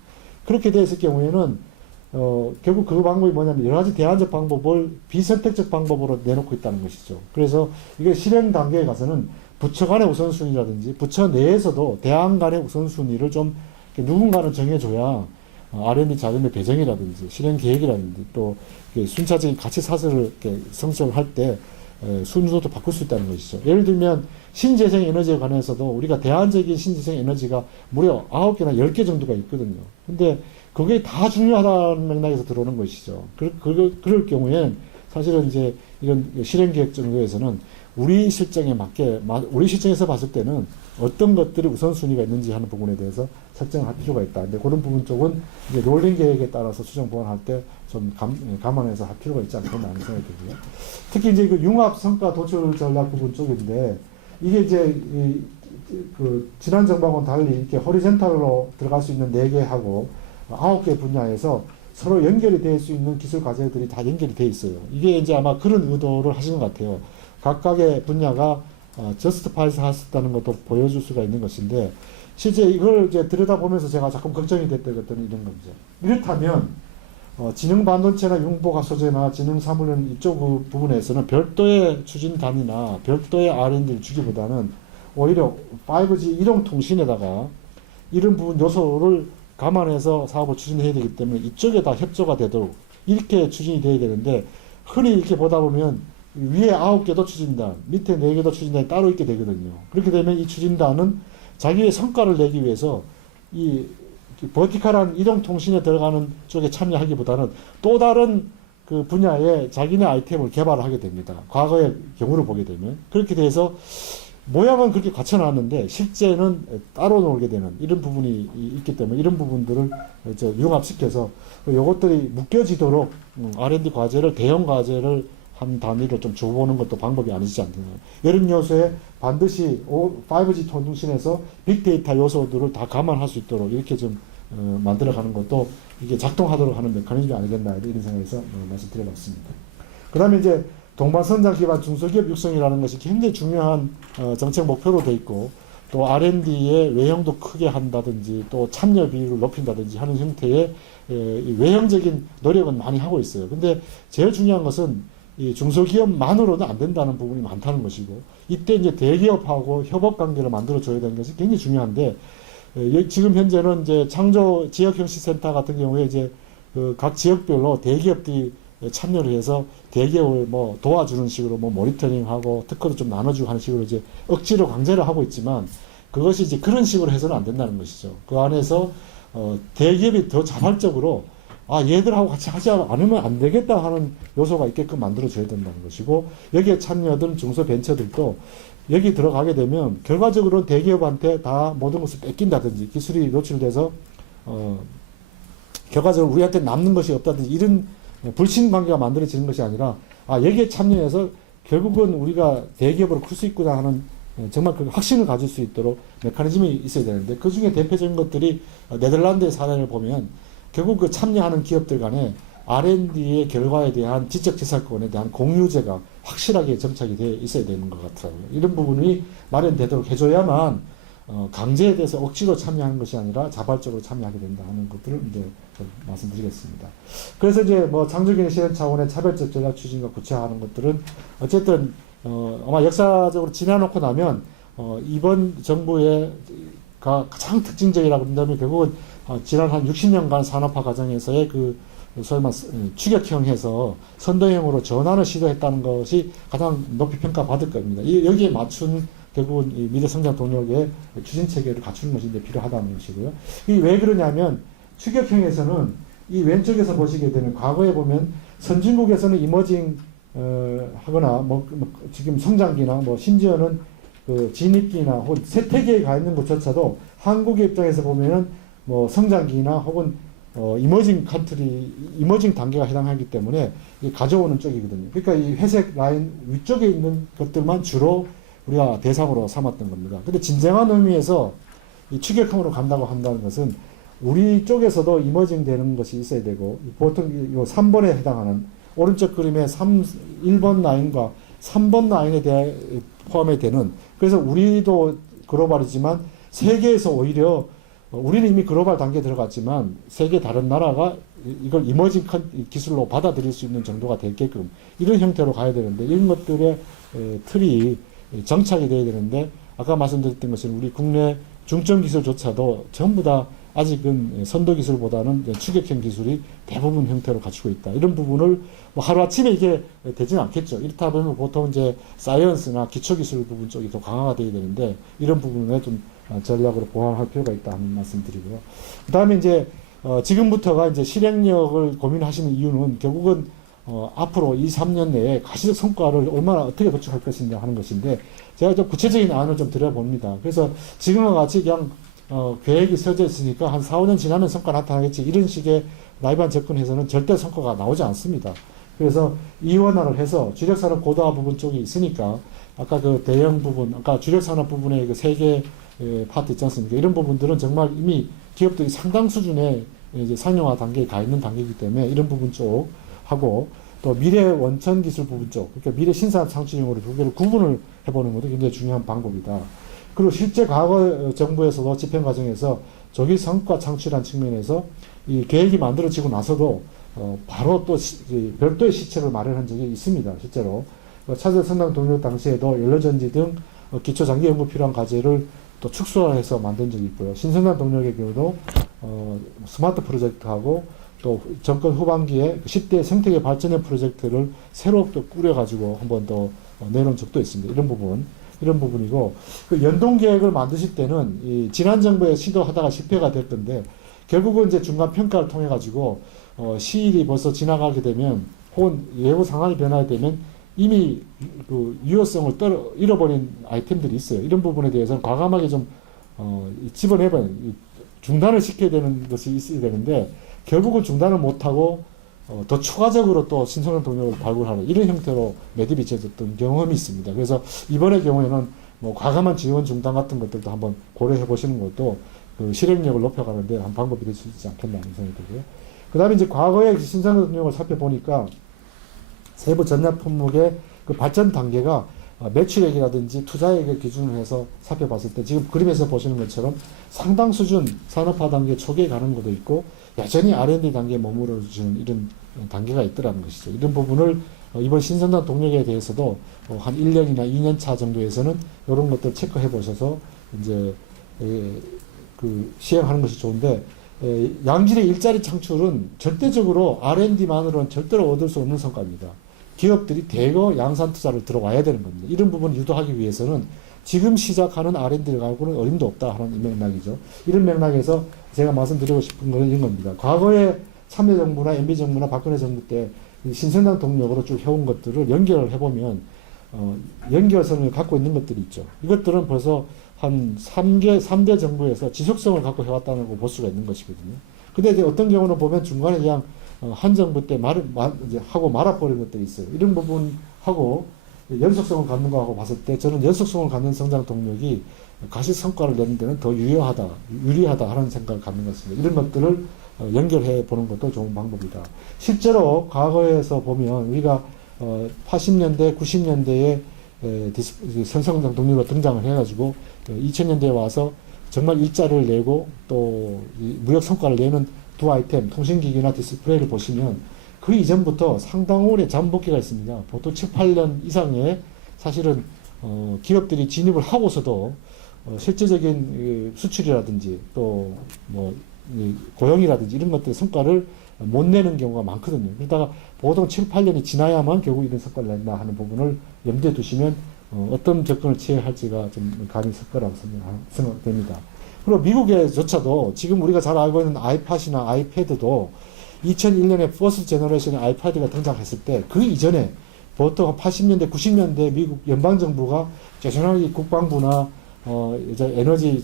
그렇게 되어 있을 경우에는 결국 그 방법이 뭐냐면 여러 가지 대안적 방법을 비선택적 방법으로 내놓고 있다는 것이죠. 그래서 이게 실행 단계에 가서는 부처 간의 우선순위라든지 부처 내에서도 대안 간의 우선순위를 좀 누군가는 정해줘야 R&D 자금의 배정이라든지 실행 계획이라든지 또 순차적인 가치 사슬을 성찰할 때 순서도 바꿀 수 있다는 것이죠. 예를 들면 신재생 에너지에 관해서도 우리가 대안적인 신재생 에너지가 무려 9개나 10개 정도가 있거든요. 근데 그게 다 중요하다는 맥락에서 들어오는 것이죠. 그럴 경우엔 사실은 이제 이런 실행 계획 정도에서는 우리 실정에 맞게, 우리 실정에서 봤을 때는 어떤 것들이 우선순위가 있는지 하는 부분에 대해서 설정할 필요가 있다. 근데 그런 부분 쪽은 이제 롤링 계획에 따라서 수정 보완할 때 좀 감안해서 할 필요가 있지 않겠나 하는 생각이 들고요. 특히 이제 그 융합 성과 도출 전략 부분 쪽인데 이게 이제 그 지난 정부하고는 달리 이렇게 호리젠탈로 들어갈 수 있는 4개하고 9개 분야에서 서로 연결이 될 수 있는 기술 과제들이 다 연결이 돼 있어요. 이게 이제 아마 그런 의도를 하시는 것 같아요. 각각의 분야가 저스트파이스 하셨다는 것도 보여줄 수가 있는 것인데 실제 이걸 이제 들여다보면서 제가 자꾸 걱정이 됐던 것들은 이런 겁니다. 이렇다면 지능 반도체나 융보가 소재나 지능 사물론 이쪽 그 부분에서는 별도의 추진단이나 별도의 R&D를 주기보다는 오히려 5G 이동통신에다가 이런 부분 요소를 감안해서 사업을 추진해야 되기 때문에 이쪽에 다 협조가 되도록 이렇게 추진이 돼야 되는데, 흔히 이렇게 보다 보면 위에 9개도 추진단, 밑에 4개도 추진단이 따로 있게 되거든요. 그렇게 되면 이 추진단은 자기의 성과를 내기 위해서 이 버티컬한 이동통신에 들어가는 쪽에 참여하기보다는 또 다른 그 분야에 자기네 아이템을 개발을 하게 됩니다. 과거의 경우를 보게 되면. 그렇게 돼서 모양은 그렇게 갖춰놨는데 실제는 따로 놀게 되는 이런 부분이 있기 때문에 이런 부분들을 융합시켜서 요것들이 묶여지도록 R&D 과제를, 대형 과제를 한 단위로 좀 줘보는 것도 방법이 아니지 않겠나. 이런 요소에 반드시 5G 통신에서 빅데이터 요소들을 다 감안할 수 있도록 이렇게 좀 만들어가는 것도 이게 작동하도록 하는 메커니즘이 아니겠나 이런 생각에서 말씀드려봤습니다. 그 다음에 이제 동반선장 기반 중소기업 육성이라는 것이 굉장히 중요한 정책 목표로 돼 있고, 또 R&D의 외형도 크게 한다든지 또 참여 비율을 높인다든지 하는 형태의 외형적인 노력은 많이 하고 있어요. 근데 제일 중요한 것은 이 중소기업만으로는 안 된다는 부분이 많다는 것이고, 이때 이제 대기업하고 협업 관계를 만들어줘야 되는 것이 굉장히 중요한데, 지금 현재는 이제 창조 지역형식센터 같은 경우에 이제 그 각 지역별로 대기업들이 참여를 해서 대기업을 뭐 도와주는 식으로 뭐 모니터링하고 특허도 좀 나눠주고 하는 식으로 이제 억지로 강제를 하고 있지만, 그것이 이제 그런 식으로 해서는 안 된다는 것이죠. 그 안에서 대기업이 더 자발적으로 얘들하고 같이 하지 않으면 안 되겠다 하는 요소가 있게끔 만들어줘야 된다는 것이고, 여기에 참여하던 중소벤처들도 여기 들어가게 되면 결과적으로는 대기업한테 다 모든 것을 뺏긴다든지 기술이 노출돼서 결과적으로 우리한테 남는 것이 없다든지 이런 불신 관계가 만들어지는 것이 아니라 여기에 참여해서 결국은 우리가 대기업으로 클 수 있구나 하는 정말 그 확신을 가질 수 있도록 메커니즘이 있어야 되는데, 그 중에 대표적인 것들이 네덜란드의 사례를 보면 결국 그 참여하는 기업들 간에 R&D의 결과에 대한 지적재산권에 대한 공유제가 확실하게 정착이 되어 있어야 되는 것 같더라고요. 이런 부분이 마련되도록 해줘야만 강제에 대해서 억지로 참여하는 것이 아니라 자발적으로 참여하게 된다 하는 것들을 이제 좀 말씀드리겠습니다. 그래서 이제 뭐 창조기능 실현 차원의 차별적 전략 추진과 구체화하는 것들은 어쨌든 아마 역사적으로 지나놓고 나면 이번 정부의 가장 특징적이라고 한다면 결국은 지난 한 60년간 산업화 과정에서의 그 소위 말 추격형에서 선도형으로 전환을 시도했다는 것이 가장 높이 평가받을 겁니다. 여기에 맞춘 결국은 이 미래 성장 동력의 추진 체계를 갖추는 것이 이제 필요하다는 것이고요. 이 왜 그러냐면 추격형에서는 이 왼쪽에서 보시게 되면 과거에 보면 선진국에서는 이머징 하거나 뭐 지금 성장기나 뭐 심지어는 그 진입기나 혹은 세태기에 가 있는 것조차도 한국의 입장에서 보면은 뭐 성장기나 혹은 이머징 컨트리, 이머징 단계가 해당하기 때문에 가져오는 쪽이거든요. 그러니까 이 회색 라인 위쪽에 있는 것들만 주로 우리가 대상으로 삼았던 겁니다. 근데 진정한 의미에서 이 추격형으로 간다고 한다는 것은 우리 쪽에서도 이머징 되는 것이 있어야 되고, 보통 이 3번에 해당하는 오른쪽 그림의 1번 라인과 3번 라인에 대해 포함이 되는, 그래서 우리도 글로벌이지만 세계에서 오히려 우리는 이미 글로벌 단계에 들어갔지만 세계 다른 나라가 이걸 이머징 기술로 받아들일 수 있는 정도가 되게끔 이런 형태로 가야 되는데, 이런 것들의 틀이 정착이 돼야 되는데, 아까 말씀드렸던 것은 우리 국내 중점 기술조차도 전부 다 아직은 선도 기술보다는 추격형 기술이 대부분 형태로 갖추고 있다. 이런 부분을 뭐 하루아침에 이게 되지는 않겠죠. 이렇다 보면 보통 이제 사이언스나 기초기술 부분 쪽이 더 강화가 돼야 되는데, 이런 부분에 좀 전략으로 보완할 필요가 있다 하는 말씀 드리고요. 그 다음에 이제 지금부터가 이제 실행력을 고민하시는 이유는 결국은 앞으로 2, 3년 내에 가시적 성과를 얼마나 어떻게 도출할 것이냐 하는 것인데, 제가 좀 구체적인 안을 좀 드려봅니다. 그래서 지금과 같이 그냥 계획이 서져 있으니까 한 4, 5년 지나면 성과 나타나겠지, 이런 식의 나이반 접근해서는 절대 성과가 나오지 않습니다. 그래서 이원화를 해서 주력산업 고도화 부분 쪽이 있으니까 아까 그 대형 부분, 아까 주력산업 부분의 그 3개 파트 있지 않습니까? 이런 부분들은 정말 이미 기업들이 상당 수준의 이제 상용화 단계에 가 있는 단계이기 때문에 이런 부분 쪽 하고, 또 미래 원천 기술 부분 쪽, 그러니까 미래 신산업 창출용으로 두 개를 구분을 해보는 것도 굉장히 중요한 방법이다. 그리고 실제 과거 정부에서도 집행 과정에서 조기 성과 창출한 측면에서 이 계획이 만들어지고 나서도 바로 또 별도의 시책을 마련한 적이 있습니다. 실제로 차세대 성장 동력 당시에도 연료전지 등 기초 장기 연구 필요한 과제를 또 축소해서 만든 적이 있고요. 신성장 동력의 경우도 스마트 프로젝트하고 또 정권 후반기에 10대 생태계 발전형 프로젝트를 새로 또 꾸려가지고 한 번 더 내놓은 적도 있습니다. 이런 부분이고, 그 연동 계획을 만드실 때는 이 지난 정부에 시도하다가 실패가 됐던데, 결국은 이제 중간 평가를 통해 가지고 시일이 벌써 지나가게 되면 혹은 예후 상황이 변하게 되면 이미 그 유효성을 잃어버린 아이템들이 있어요. 이런 부분에 대해서는 과감하게 좀 집어내봐요. 중단을 시켜야 되는 것이 있어야 되는데 결국은 중단을 못하고 더 추가적으로 또 신성장 동력을 발굴하는 이런 형태로 매듭이 젖었던 경험이 있습니다. 그래서 이번의 경우에는 뭐 과감한 지원 중단 같은 것들도 한번 고려해 보시는 것도 그 실행력을 높여가는데 한 방법이 될 수 있지 않겠나 하는 생각이 들고요. 그 다음에 이제 과거의 신성장 동력을 살펴보니까 세부 전략 품목의 그 발전 단계가 매출액이라든지 투자액을 기준으로 해서 살펴봤을 때 지금 그림에서 보시는 것처럼 상당 수준 산업화 단계 초기에 가는 것도 있고 여전히 R&D 단계에 머무르는 이런 단계가 있더라는 것이죠. 이런 부분을 이번 신성장 동력에 대해서도 한 1년이나 2년 차 정도에서는 이런 것들 체크해 보셔서 이제 그 시행하는 것이 좋은데 양질의 일자리 창출은 절대적으로 R&D만으로는 절대로 얻을 수 없는 성과입니다. 기업들이 대거 양산 투자를 들어와야 되는 겁니다. 이런 부분을 유도하기 위해서는 지금 시작하는 R&D를 가지고는 어림도 없다 하는 맥락이죠. 이런 맥락에서 제가 말씀드리고 싶은 것은 이런 겁니다. 과거에 참여정부나 MB정부나 박근혜 정부 때 신성장 동력으로 쭉 해온 것들을 연결을 해보면 연결선을 갖고 있는 것들이 있죠. 이것들은 벌써 한 3대 정부에서 지속성을 갖고 해왔다는 걸 볼 수가 있는 것이거든요. 근데 이제 어떤 경우는 보면 중간에 그냥 한 정부 때 이제 하고 말아버린 것들이 있어요. 이런 부분하고 연속성을 갖는 거하고 봤을 때 저는 연속성을 갖는 성장 동력이 가시 성과를 내는 데는 더 유리하다 하는 생각을 갖는 것입니다. 이런 것들을 연결해 보는 것도 좋은 방법이다. 실제로 과거에서 보면 우리가 80년대, 90년대에 성장 동력으로 등장을 해가지고 2000년대에 와서 정말 일자리를 내고 또 무역 성과를 내는 두 아이템, 통신기기나 디스플레이를 보시면 그 이전부터 상당원의 잠복기가 있습니다. 보통 7, 8년 이상의 사실은 기업들이 진입을 하고서도 실질적인 수출이라든지 또 뭐 고용이라든지 이런 것들의 성과를 못 내는 경우가 많거든요. 그러다가 보통 7, 8년이 지나야만 결국 이런 성과를 낸다 하는 부분을 염두에 두시면 어떤 접근을 취할지가 좀 감이 설 거라고 생각됩니다. 그리고 미국에조차도 지금 우리가 잘 알고 있는 아이팟이나 아이패드도 2001년에 퍼스트 제너레이션의 아이패드가 등장했을 때 그 이전에 보통 80년대, 90년대 미국 연방정부가 재정하게 국방부나 에너지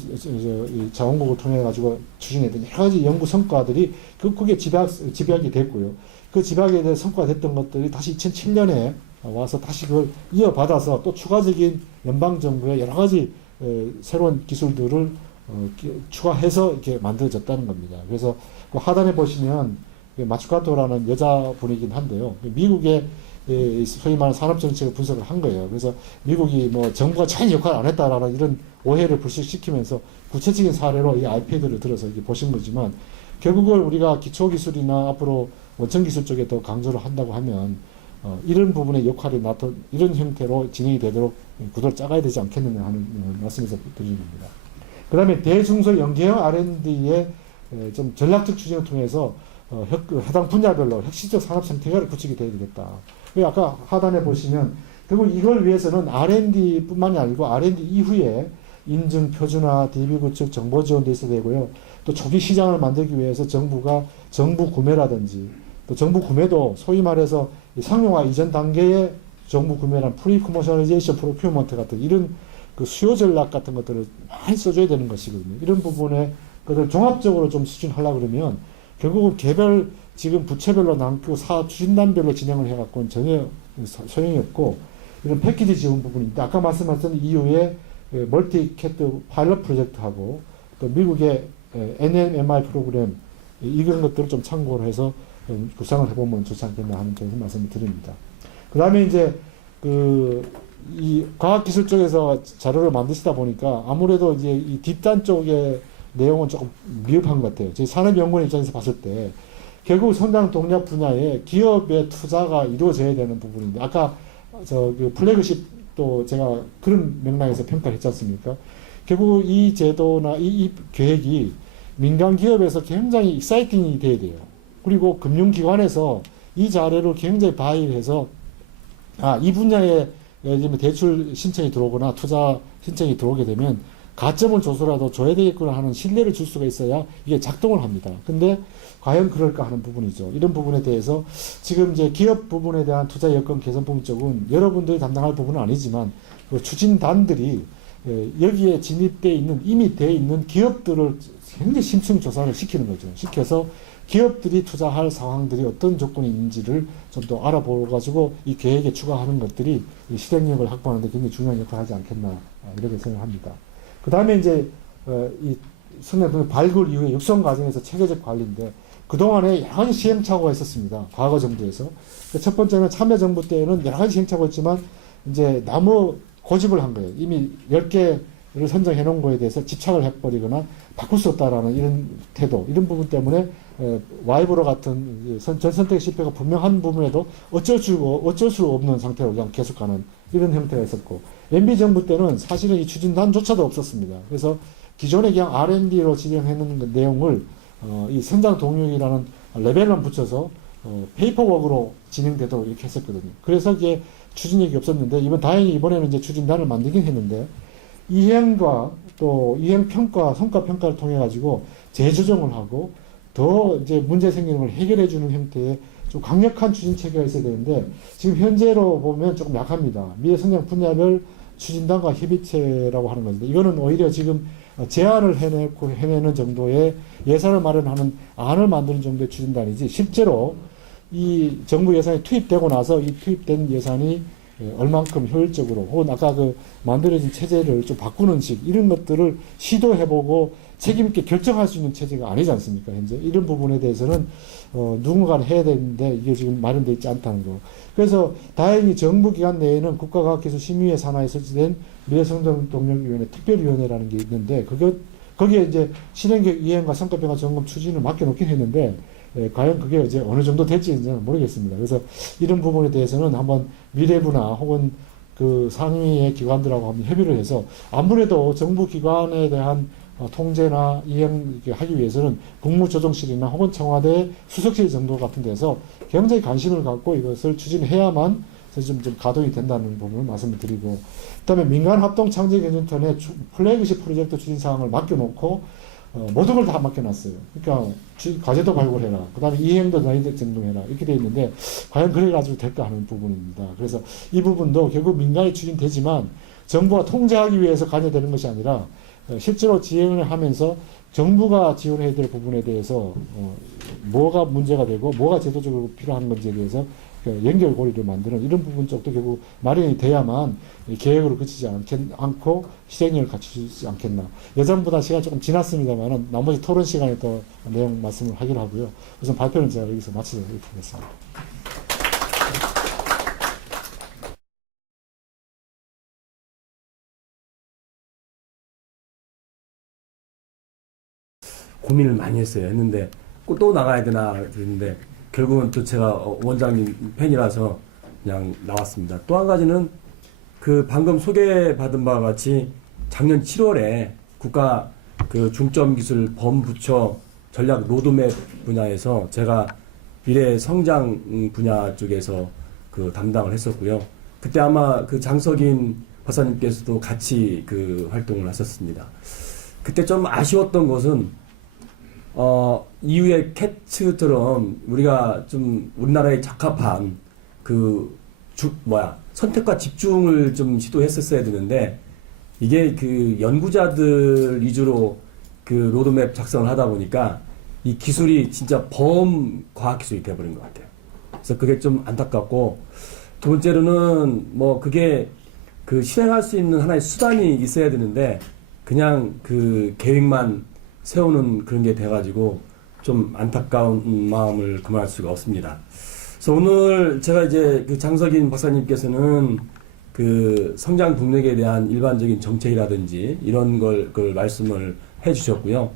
자원국을 통해 가지고 추진했던 여러 가지 연구 성과들이 그게 집약이 됐고요. 그 집약에 대해 성과가 됐던 것들이 다시 2007년에 와서 다시 그걸 이어받아서 또 추가적인 연방정부의 여러 가지 새로운 기술들을 추가해서 이렇게 만들어졌다는 겁니다. 그래서 그 하단에 보시면 마츠카토라는 여자분이긴 한데요. 미국의 소위 말하는 산업정책을 분석을 한 거예요. 그래서 미국이 뭐 정부가 전혀 역할을 안 했다라는 이런 오해를 불식시키면서 구체적인 사례로 이 아이패드를 들어서 이렇게 보신 거지만 결국은 우리가 기초기술이나 앞으로 원천기술 쪽에 더 강조를 한다고 하면 이런 부분의 역할이 이런 형태로 진행이 되도록 구도를 짜가야 되지 않겠느냐 하는 말씀에서 드리는 겁니다. 그 다음에 대중소 연계형 R&D의 좀 전략적 추진을 통해서 해당 분야별로 혁신적 산업 생태계를 구축이 되어야 되겠다. 아까 하단에 보시면 결국 이걸 위해서는 R&D뿐만이 아니고 R&D 이후에 인증, 표준화, DB 구축, 정보 지원도 있어야 되고요. 또 초기 시장을 만들기 위해서 정부 구매라든지 또 정부 구매도 소위 말해서 상용화 이전 단계의 정부 구매란 프리 커머셜리제이션 프로큐먼트 같은 이런 그 수요 전략 같은 것들을 많이 써줘야 되는 것이거든요. 이런 부분에 그걸 종합적으로 좀 추진하려고 그러면 결국은 개별 지금 부처별로 남고 사업 추진단별로 진행을 해갖고는 전혀 소용이 없고 이런 패키지 지원 부분인데 아까 말씀하신 이후에 멀티캐트 파일럿 프로젝트하고 또 미국의 NMMI 프로그램 이런 것들을 좀 참고를 해서 구상을 해보면 좋지 않겠나 하는 그런 말씀을 드립니다. 그 다음에 이제 그 이 과학기술 쪽에서 자료를 만드시다 보니까 아무래도 이제 이 뒷단 쪽의 내용은 조금 미흡한 것 같아요. 저희 산업연구원 입장에서 봤을 때 결국 성장 동력 분야에 기업의 투자가 이루어져야 되는 부분인데 아까 그 플래그십도 제가 그런 맥락에서 평가를 했지 않습니까? 결국 이 제도나 이 계획이 민간 기업에서 굉장히 익사이팅이 돼야 돼요. 그리고 금융기관에서 이 자료를 굉장히 바이해서 이 분야에 예를 들면 대출 신청이 들어오거나 투자 신청이 들어오게 되면 가점을 줘서라도 줘야 되겠구나 하는 신뢰를 줄 수가 있어야 이게 작동을 합니다. 근데 과연 그럴까 하는 부분이죠. 이런 부분에 대해서 지금 이제 기업 부분에 대한 투자 여건 개선 부분 쪽은 여러분들이 담당할 부분은 아니지만 그 추진단들이 여기에 진입돼 있는 이미 돼 있는 기업들을 굉장히 심층 조사를 시키는 거죠. 시켜서 기업들이 투자할 상황들이 어떤 조건이 있는지를 좀 더 알아보고 가지고 이 계획에 추가하는 것들이 실행력을 확보하는 데 굉장히 중요한 역할을 하지 않겠나 이렇게 생각합니다. 그 다음에 이제 이 성장동 발굴 이후에 육성 과정에서 체계적 관리인데 그동안에 여러 가지 시행착오가 있었습니다. 과거 정부에서. 첫 번째는 참여정부 때는 여러 가지 시행착오가 있지만 이제 너무 고집을 한 거예요. 이미 10개를 선정해 놓은 거에 대해서 집착을 해버리거나 바꿀 수 없다라는 이런 태도, 이런 부분 때문에 와이브로 같은 전선택 실패가 분명한 부분에도 어쩔 수 없는 상태로 그냥 계속 가는 이런 형태가 있었고, MB정부 때는 사실은 이 추진단조차도 없었습니다. 그래서 기존에 그냥 R&D로 진행하는 내용을 이 성장 동력이라는 레벨만 붙여서 페이퍼워크로 진행되도록 이렇게 했었거든요. 그래서 이게 추진력이 없었는데 다행히 이번에는 이제 추진단을 만들긴 했는데 이행과 또 이행 평가, 성과 평가를 통해 가지고 재조정을 하고 더 이제 문제 생기는 걸 해결해 주는 형태의 좀 강력한 추진 체계가 있어야 되는데 지금 현재로 보면 조금 약합니다. 미래 성장 분야별 추진단과 협의체라고 하는 건데 이거는 오히려 지금 제안을 해내는 정도의 예산을 마련하는 안을 만드는 정도의 추진단이지 실제로 이 정부 예산이 투입되고 나서 이 투입된 예산이 얼만큼 효율적으로 혹은 아까 그 만들어진 체제를 좀 바꾸는 식 이런 것들을 시도해보고 책임있게 결정할 수 있는 체제가 아니지 않습니까? 현재 이런 부분에 대해서는 누군가는 해야 되는데 이게 지금 마련되어 있지 않다는 거. 그래서 다행히 정부 기관 내에는 국가과학기술심의회 산하에 설치된 미래성장동력위원회 특별위원회라는 게 있는데 거기에 이제 실행계획 이행과 성과평가 점검 추진을 맡겨놓긴 했는데 과연 그게 이제 어느 정도 될지는 모르겠습니다. 그래서 이런 부분에 대해서는 한번 미래부나 혹은 그 상위의 기관들하고 한번 협의를 해서 아무래도 정부 기관에 대한 통제나 이행하기 위해서는 국무조정실이나 혹은 청와대 수석실 정도 같은 데서 굉장히 관심을 갖고 이것을 추진해야만 좀 가동이 된다는 부분을 말씀을 드리고, 그다음에 민간합동창제개념턴에 플래그십 프로젝트 추진 사항을 맡겨놓고 모든 걸 다 맡겨놨어요. 그러니까 과제도 발굴해라. 그 다음에 이행도 너희들 정동해라. 이렇게 돼 있는데 과연 그래가지고 될까 하는 부분입니다. 그래서 이 부분도 결국 민간이 추진되지만 정부가 통제하기 위해서 관여되는 것이 아니라 실제로 지행을 하면서 정부가 지원해야 될 부분에 대해서 뭐가 문제가 되고 뭐가 제도적으로 필요한 건지에 대해서 연결고리를 만드는 이런 부분 쪽도 결국 마련이 돼야만 계획으로 그치지 않고 실행력을 갖추지 않겠나. 예전보다 시간이 조금 지났습니다만 나머지 토론 시간에 또 내용 말씀을 하기로 하고요. 우선 발표는 제가 여기서 마치도록 하겠습니다. 고민을 많이 했어요. 했는데 또 나가야 되나 그랬는데 결국은 또 제가 원장님 팬이라서 그냥 나왔습니다. 또 한 가지는 그 방금 소개받은 바와 같이 작년 7월에 국가 그 중점기술 범부처 전략 로드맵 분야에서 제가 미래 성장 분야 쪽에서 그 담당을 했었고요. 그때 아마 그 장석인 박사님께서도 같이 그 활동을 하셨습니다. 그때 좀 아쉬웠던 것은 이후에 캐츠처럼 우리가 좀 우리나라에 적합한 선택과 집중을 좀 시도했었어야 되는데 이게 그 연구자들 위주로 그 로드맵 작성을 하다 보니까 이 기술이 진짜 과학기술이 돼버린 것 같아요. 그래서 그게 좀 안타깝고, 두 번째로는 그게 그 실행할 수 있는 하나의 수단이 있어야 되는데 그냥 그 계획만 세우는 그런 게 돼가지고 좀 안타까운 마음을 그만할 수가 없습니다. 그래서 오늘 제가 이제 그 장석인 박사님께서는 그 성장 동력에 대한 일반적인 정책이라든지 이런 걸 말씀을 해 주셨고요.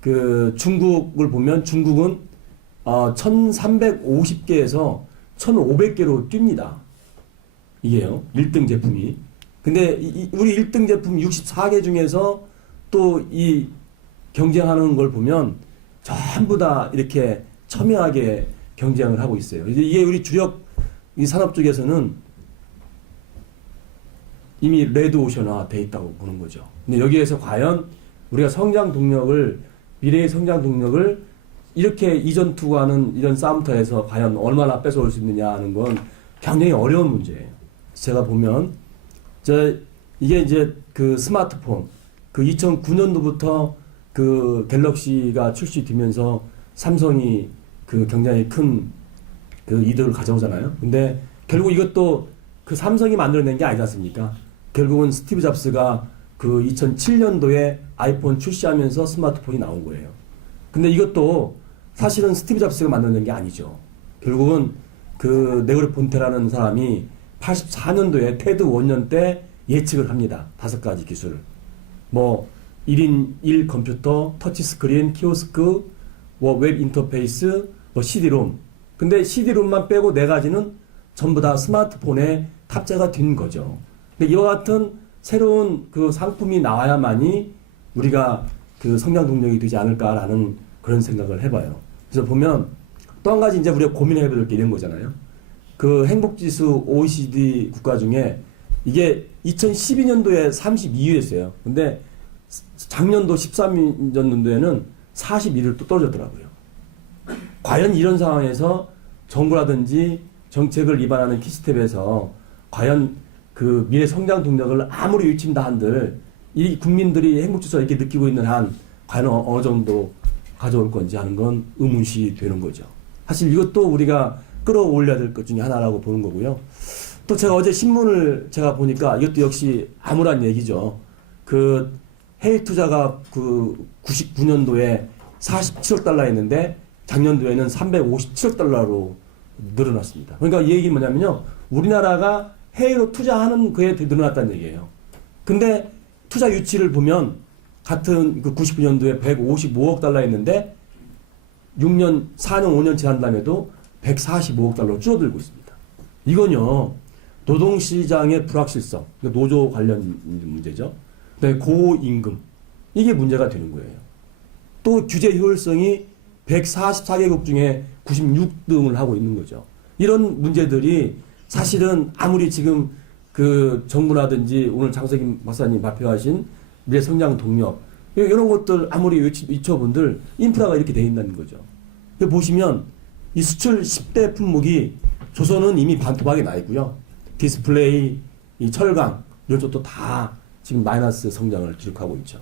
그 중국을 보면 중국은 1350개에서 1500개로 뜁니다. 이게요. 1등 제품이. 근데 우리 1등 제품 64개 중에서 또 이 경쟁하는 걸 보면 전부 다 이렇게 첨예하게 경쟁을 하고 있어요. 이게 우리 주력 이 산업 쪽에서는 이미 레드오션화 돼 있다고 보는 거죠. 근데 여기에서 과연 우리가 성장 동력을 미래의 성장 동력을 이렇게 이전 투구하는 이런 싸움터에서 과연 얼마나 뺏어올 수 있느냐 하는 건 굉장히 어려운 문제예요. 제가 보면 이게 이제 그 스마트폰 그 2009년도부터 그 갤럭시가 출시되면서 삼성이 그 굉장히 큰 그 이득을 가져오잖아요. 근데 결국 이것도 그 삼성이 만들어낸 게 아니지 않습니까? 결국은 스티브 잡스가 그 2007년도에 아이폰 출시하면서 스마트폰이 나온 거예요. 근데 이것도 사실은 스티브 잡스가 만들어낸 게 아니죠. 결국은 그 네그로 폰테라는 사람이 84년도에 테드 원년 때 예측을 합니다. 5가지 기술. 뭐 1인 1 컴퓨터, 터치 스크린, 키오스크, 뭐 웹 인터페이스, 뭐 CD롬. 근데 CD롬만 빼고 4가지는 전부 다 스마트폰에 탑재가 된 거죠. 근데 이와 같은 새로운 그 상품이 나와야만이 우리가 그 성장 동력이 되지 않을까라는 그런 생각을 해봐요. 그래서 보면 또 한 가지 이제 우리가 고민해 볼 게 이런 거잖아요. 그 행복지수 OECD 국가 중에 이게 2012년도에 32위였어요. 근데 작년도 13년도에는 41위로 또 떨어졌더라고요. 과연 이런 상황에서 정부라든지 정책을 위반하는 키스텝에서 과연 그 미래 성장 동력을 아무리 유친다 한들 이 국민들이 행복지수가 이렇게 느끼고 있는 한 과연 어느 정도 가져올 건지 하는 건 의문시 되는 거죠. 사실 이것도 우리가 끌어올려야 될 것 중에 하나라고 보는 거고요. 또 제가 어제 신문을 제가 보니까 이것도 역시 암울한 얘기죠. 그 해외 투자가 그 99년도에 47억 달러였는데 작년도에는 357억 달러로 늘어났습니다. 그러니까 이 얘기는 뭐냐면요. 우리나라가 해외로 투자하는 그에 늘어났다는 얘기예요. 근데 투자 유치를 보면 같은 그 99년도에 155억 달러였는데 4년, 5년 지난 다음에도 145억 달러로 줄어들고 있습니다. 이건요. 노동시장의 불확실성, 노조 관련 문제죠. 그다음에 고임금, 이게 문제가 되는 거예요. 또 규제 효율성이 144개국 중에 96등을 하고 있는 거죠. 이런 문제들이 사실은 아무리 지금 그 정부라든지 오늘 장석임 박사님 발표하신 미래 성장 동력 이런 것들 아무리 외쳐본들 인프라가 이렇게 돼 있다는 거죠. 보시면 이 수출 10대 품목이 조선은 이미 반토막이 나 있고요. 디스플레이, 이 철강 이런 쪽도 다 지금 마이너스 성장을 기록하고 있죠.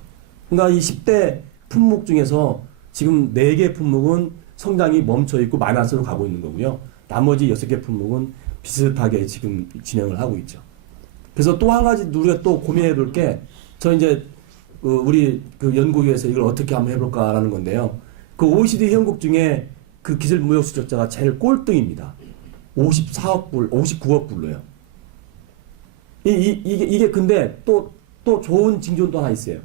그러니까 이 10대 품목 중에서 지금 4개 품목은 성장이 멈춰 있고 마이너스로 가고 있는 거고요. 나머지 6개 품목은 비슷하게 지금 진행을 하고 있죠. 그래서 또 한 가지 우리가 또 고민해 볼 게 저 이제 우리 그 연구위에서 이걸 어떻게 한번 해볼까라는 건데요. 그 OECD 회원국 중에 그 기술 무역 수적자가 제일 꼴등입니다. 54억 불, 59억 불로요. 이게 근데 또 좋은 징조도 하나 있어요.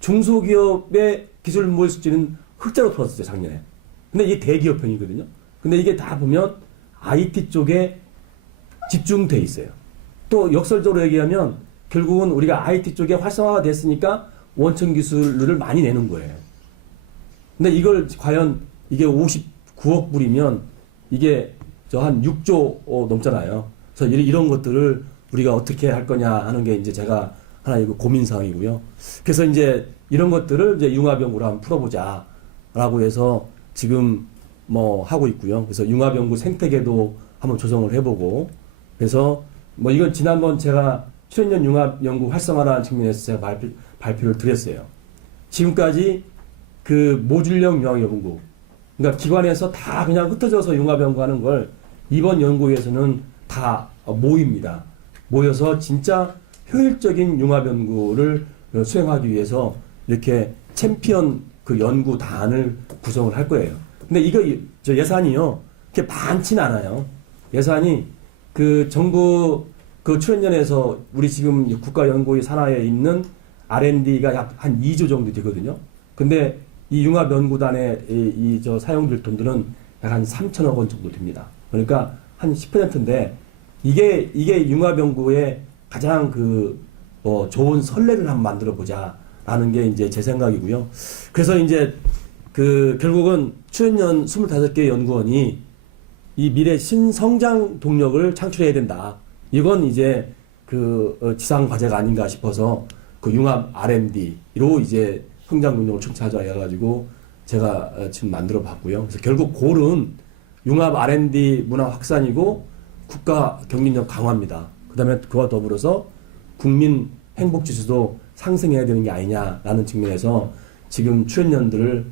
중소기업의 기술 무역 수지는 흑자로 풀었었죠, 작년에. 근데 이게 대기업형이거든요. 근데 이게 다 보면 IT 쪽에 집중돼 있어요. 또 역설적으로 얘기하면 결국은 우리가 IT 쪽에 활성화가 됐으니까 원천 기술을 많이 내는 거예요. 근데 이걸 과연 이게 59억 불이면 이게 저 한 6조 넘잖아요. 그래서 이런 것들을 우리가 어떻게 할 거냐 하는 게 이제 제가 하나 이거 고민 사항이고요. 그래서 이제 이런 것들을 이제 융합연구로 한번 풀어보자라고 해서 지금 뭐 하고 있고요. 그래서 융합연구 생태계도 한번 조성을 해보고, 그래서 뭐 이건 지난번 제가 출연연 융합연구 활성화라는 측면에서 제가 발표를 드렸어요. 지금까지 그 모듈형 융합연구, 그러니까 기관에서 다 그냥 흩어져서 융합연구하는 걸 이번 연구에서는 다 모입니다. 모여서 진짜 효율적인 융합연구를 수행하기 위해서 이렇게 챔피언 그 연구단을 구성을 할 거예요. 근데 이거 저 예산이요, 그렇게 많지는 않아요. 예산이 그 정부 그 출연연에서 우리 지금 국가연구위 산하에 있는 R&D가 약 한 2조 정도 되거든요. 근데 이 융합연구단에 저 사용될 돈들은 약 한 3천억 원 정도 됩니다. 그러니까 한 10%인데 이게 융합연구의 가장 좋은 선례를 한번 만들어 보자라는 게 이제 제 생각이고요. 그래서 이제 결국은 출연연 25개 연구원이 이 미래 신성장 동력을 창출해야 된다. 이건 이제 지상 과제가 아닌가 싶어서 그 융합 R&D로 이제 성장 동력을 창출하자 해가지고 제가 지금 만들어 봤고요. 그래서 결국 골은 융합 R&D 문화 확산이고 국가 경쟁력 강화입니다. 그 다음에 그와 더불어서 국민 행복 지수도 상승해야 되는 게 아니냐라는 측면에서 지금 출연연들을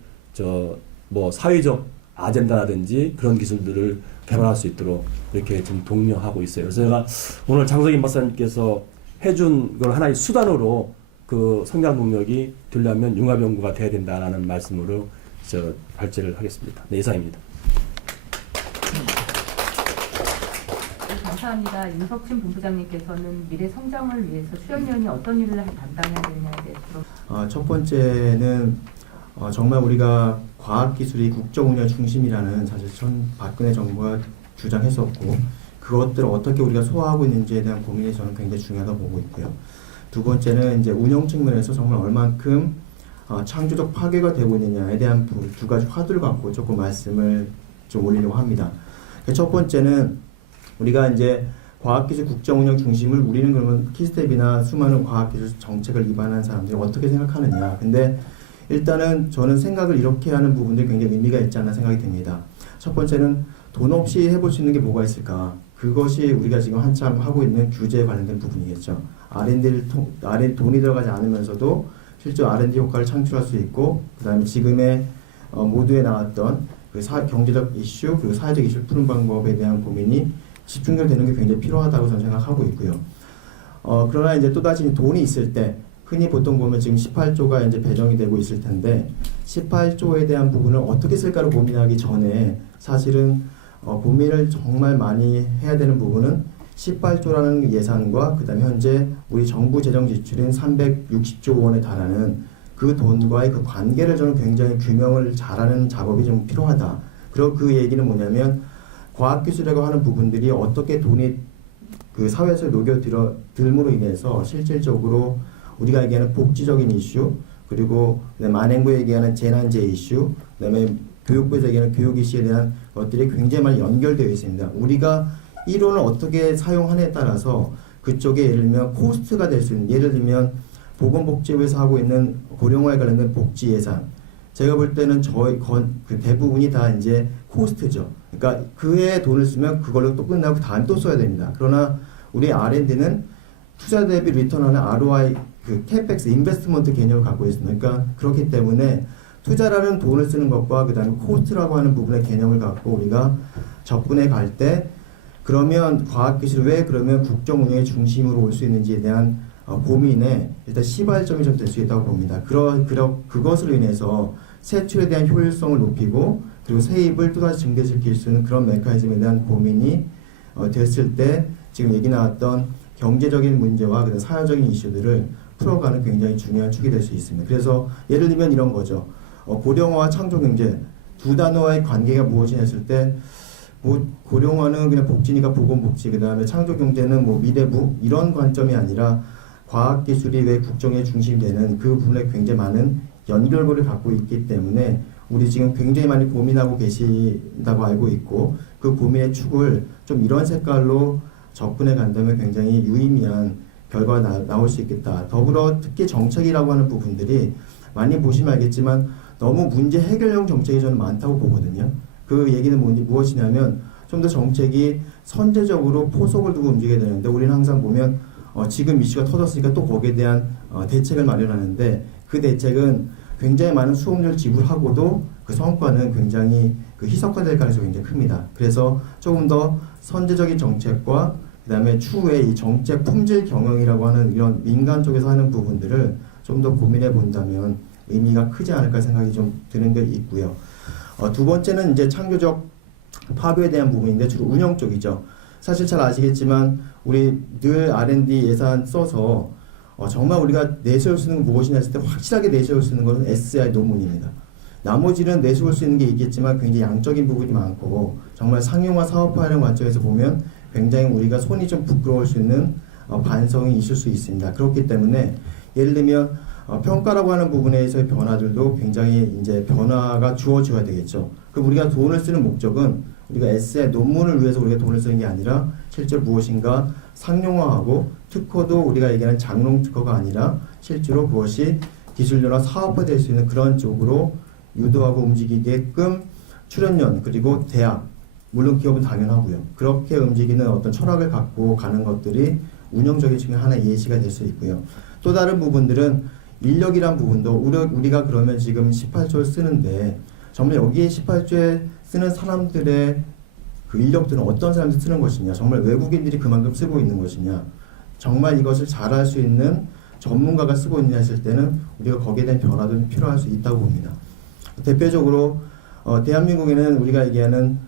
사회적 아젠다라든지 그런 기술들을 개발할 수 있도록 이렇게 좀 독려하고 있어요. 그래서 제가 오늘 장석인 박사님께서 해준 걸 하나의 수단으로 그 성장 동력이 되려면 융합연구가 돼야 된다라는 말씀으로 발제를 하겠습니다. 네, 이상입니다. 네, 감사합니다. 윤석진 본부장님께서는 미래 성장을 위해서 출연연이 어떤 일을 담당해야 되느냐에 대해서 첫 번째는 정말 우리가 과학기술이 국정운영 중심이라는 사실 전 박근혜 정부가 주장했었고 그것들을 어떻게 우리가 소화하고 있는지에 대한 고민이 저는 굉장히 중요하다고 보고 있고요. 두 번째는 이제 운영 측면에서 정말 얼만큼 창조적 파괴가 되고 있느냐에 대한 두 가지 화두를 갖고 조금 말씀을 좀 올리려고 합니다. 첫 번째는 우리가 이제 과학기술 국정운영 중심을 우리는 그러면 키스텝이나 수많은 과학기술 정책을 입안한 사람들이 어떻게 생각하느냐. 근데 일단은 저는 생각을 이렇게 하는 부분들이 굉장히 의미가 있지 않나 생각이 듭니다. 첫 번째는 돈 없이 해볼 수 있는 게 뭐가 있을까? 그것이 우리가 지금 한참 하고 있는 규제에 관련된 부분이겠죠. R&D 돈이 들어가지 않으면서도 실제 R&D 효과를 창출할 수 있고, 그 다음에 지금의 모두에 나왔던 그 경제적 이슈 그리고 사회적 이슈를 푸는 방법에 대한 고민이 집중되는 게 굉장히 필요하다고 저는 생각하고 있고요. 그러나 이제 또다시 돈이 있을 때 흔히 보통 보면 지금 18조가 이제 배정이 되고 있을 텐데 18조에 대한 부분을 어떻게 쓸까를 고민하기 전에 사실은 고민을 정말 많이 해야 되는 부분은 18조라는 예산과 그 다음에 현재 우리 정부 재정 지출인 360조 원에 달하는 그 돈과의 그 관계를 저는 굉장히 규명을 잘하는 작업이 좀 필요하다. 그리고 그 얘기는 뭐냐면 과학기술이라고 하는 부분들이 어떻게 돈이 그 사회에서 녹여들므로 인해서 실질적으로 우리가 얘기하는 복지적인 이슈, 그리고 만행부에 얘기하는 재난재 이슈, 그다음에 교육부에서 얘기하는 교육 이슈에 대한 것들이 굉장히 많이 연결되어 있습니다. 우리가 이론을 어떻게 사용하느냐에 따라서 그쪽에 예를 들면 코스트가 될 수 있는, 예를 들면 보건복지부에서 하고 있는 고령화에 관련된 복지 예산, 제가 볼 때는 그 대부분이 다 이제 코스트죠. 그러니까 그 해에 돈을 쓰면 그걸로 또 끝나고 다음 또 써야 됩니다. 그러나 우리 R&D는 투자 대비 리턴하는 ROI, 그 CapEx, 인베스트먼트 개념을 갖고 있습니다. 그러니까 그렇기 때문에 투자라는 돈을 쓰는 것과 그 다음에 코스트라고 하는 부분의 개념을 갖고 우리가 접근해 갈 때 그러면 과학기술이 왜 그러면 국정운영의 중심으로 올 수 있는지에 대한 고민의 일단 시발점이 좀 될 수 있다고 봅니다. 그것으로 인해서 세출에 대한 효율성을 높이고 그리고 세입을 또다시 증대시킬 수 있는 그런 메커니즘에 대한 고민이 됐을 때 지금 얘기 나왔던 경제적인 문제와 그다음 사회적인 이슈들을 풀어가는 굉장히 중요한 축이 될 수 있습니다. 그래서 예를 들면 이런 거죠. 고령화와 창조경제 두 단어의 관계가 무엇이냐 했을 때 고령화는 그냥 복지니까 보건복지, 그 다음에 창조경제는 뭐 미래부 이런 관점이 아니라 과학기술이 왜 국정의 중심이 되는 그 부분에 굉장히 많은 연결고리를 갖고 있기 때문에 우리 지금 굉장히 많이 고민하고 계신다고 알고 있고 그 고민의 축을 좀 이런 색깔로 접근해 간다면 굉장히 유의미한 결과가 나올 수 있겠다. 더불어 특히 정책이라고 하는 부분들이 많이 보시면 알겠지만 너무 문제 해결형 정책이 저는 많다고 보거든요. 그 얘기는 무엇이냐면 좀 더 정책이 선제적으로 포석을 두고 움직여야 되는데 우리는 항상 보면 지금 이슈가 터졌으니까 또 거기에 대한 대책을 마련하는데 그 대책은 굉장히 많은 수업료를 지불하고도 그 성과는 굉장히 그 희석화될 가능성이 굉장히 큽니다. 그래서 조금 더 선제적인 정책과 그 다음에 추후에 이 정책 품질 경영이라고 하는 이런 민간 쪽에서 하는 부분들을 좀 더 고민해 본다면 의미가 크지 않을까 생각이 좀 드는 게 있고요. 두 번째는 이제 창조적 파괴에 대한 부분인데 주로 운영 쪽이죠. 사실 잘 아시겠지만 우리 늘 R&D 예산 써서 정말 우리가 내세울 수 있는 건 무엇이냐 했을 때 확실하게 내세울 수 있는 것은 SI 논문입니다. 나머지는 내세울 수 있는 게 있겠지만 굉장히 양적인 부분이 많고 정말 상용화 사업화하는 관점에서 보면 굉장히 우리가 손이 좀 부끄러울 수 있는 반성이 있을 수 있습니다. 그렇기 때문에 예를 들면 평가라고 하는 부분에서의 변화들도 굉장히 이제 변화가 주어져야 되겠죠. 그럼 우리가 돈을 쓰는 목적은 우리가 에세이 논문을 위해서 우리가 돈을 쓰는 게 아니라 실제로 무엇인가 상용화하고 특허도 우리가 얘기하는 장롱 특허가 아니라 실제로 그것이 기술료나 사업화될 수 있는 그런 쪽으로 유도하고 움직이게끔 출연연 그리고 대학 물론 기업은 당연하고요. 그렇게 움직이는 어떤 철학을 갖고 가는 것들이 운영적인 측면 하나의 예시가 될 수 있고요. 또 다른 부분들은 인력이란 부분도 우리가 그러면 지금 18조를 쓰는데 정말 여기에 18조에 쓰는 사람들의 그 인력들은 어떤 사람들이 쓰는 것이냐, 정말 외국인들이 그만큼 쓰고 있는 것이냐, 정말 이것을 잘할 수 있는 전문가가 쓰고 있느냐 했을 때는 우리가 거기에 대한 변화도 필요할 수 있다고 봅니다. 대표적으로 대한민국에는 우리가 얘기하는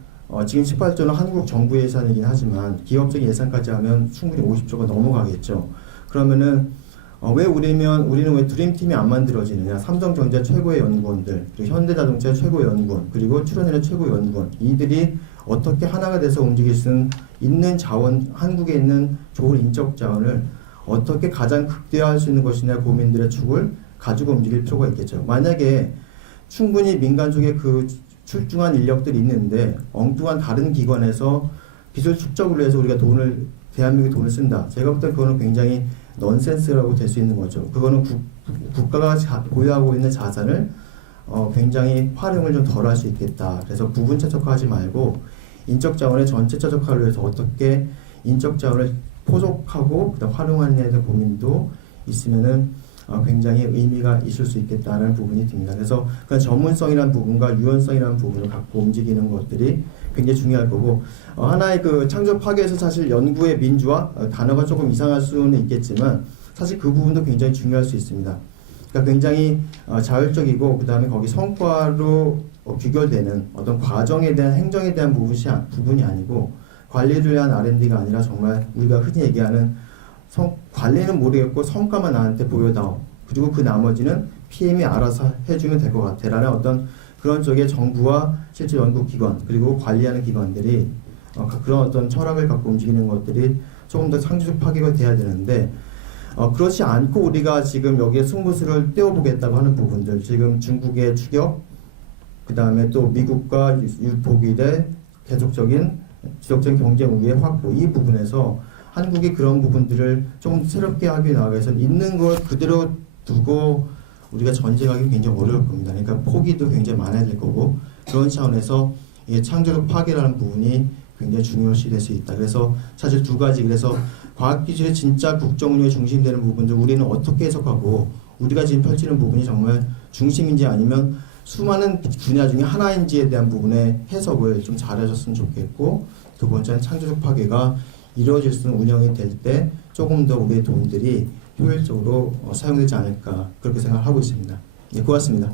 지금 18조는 한국 정부 예산이긴 하지만 기업적인 예산까지 하면 충분히 50조가 넘어가겠죠. 그러면은 왜 우리는 왜 드림팀이 안 만들어지느냐? 삼성전자 최고의 연구원들, 그리고 현대자동차 최고의 연구원, 그리고 출연연의 최고의 연구원, 이들이 어떻게 하나가 돼서 움직일 수 있는 자원, 한국에 있는 좋은 인적 자원을 어떻게 가장 극대화할 수 있는 것이냐 고민들의 축을 가지고 움직일 필요가 있겠죠. 만약에 충분히 민간 쪽에 그 출중한 인력들이 있는데 엉뚱한 다른 기관에서 기술 축적을 해서 우리가 대한민국이 돈을 쓴다. 제가 볼 때 그거는 굉장히 넌센스라고 될 수 있는 거죠. 그거는 국가가 보유하고 있는 자산을 굉장히 활용을 좀 덜 할 수 있겠다. 그래서 부분 최적화하지 말고 인적 자원의 전체 최적화를 위해서 어떻게 인적 자원을 포석하고 그다음 활용하느냐에 대한 고민도 있으면은 굉장히 의미가 있을 수 있겠다는 부분이 듭니다. 그래서 그 전문성이라는 부분과 유연성이라는 부분을 갖고 움직이는 것들이 굉장히 중요할 거고 하나의 그 창조 파괴에서 사실 연구의 민주화 단어가 조금 이상할 수는 있겠지만 사실 그 부분도 굉장히 중요할 수 있습니다. 그러니까 굉장히 자율적이고 그 다음에 거기 성과로 귀결되는 어떤 과정에 대한 행정에 대한 부분이 아니고 관리를 위한 R&D가 아니라 정말 우리가 흔히 얘기하는 관리는 모르겠고 성과만 나한테 보여다오. 그리고 그 나머지는 PM이 알아서 해주면 될 것 같아. 라는 어떤 그런 쪽에 정부와 실제 연구기관 그리고 관리하는 기관들이 그런 어떤 철학을 갖고 움직이는 것들이 조금 더 창조적 파괴가 돼야 되는데 그렇지 않고 우리가 지금 여기에 승부수를 떼어보겠다고 하는 부분들 지금 중국의 추격 그 다음에 또 미국과 유폭일의 계속적인 지속적인 경제 우위의 확보 이 부분에서 한국이 그런 부분들을 조금 새롭게 하기 나아가서 있는 걸 그대로 두고 우리가 전쟁하기 굉장히 어려울 겁니다. 그러니까 포기도 굉장히 많아야 될 거고 그런 차원에서 이 창조적 파괴라는 부분이 굉장히 중요시 될 수 있다. 그래서 사실 두 가지 그래서 과학기술의 진짜 국정운영에 중심되는 부분들 우리는 어떻게 해석하고 우리가 지금 펼치는 부분이 정말 중심인지 아니면 수많은 분야 중에 하나인지에 대한 부분의 해석을 좀 잘해줬으면 좋겠고 두 번째는 창조적 파괴가 이루어질 수 있는 운영이 될 때 조금 더 우리의 돈들이 효율적으로 사용되지 않을까 그렇게 생각하고 있습니다. 네, 고맙습니다.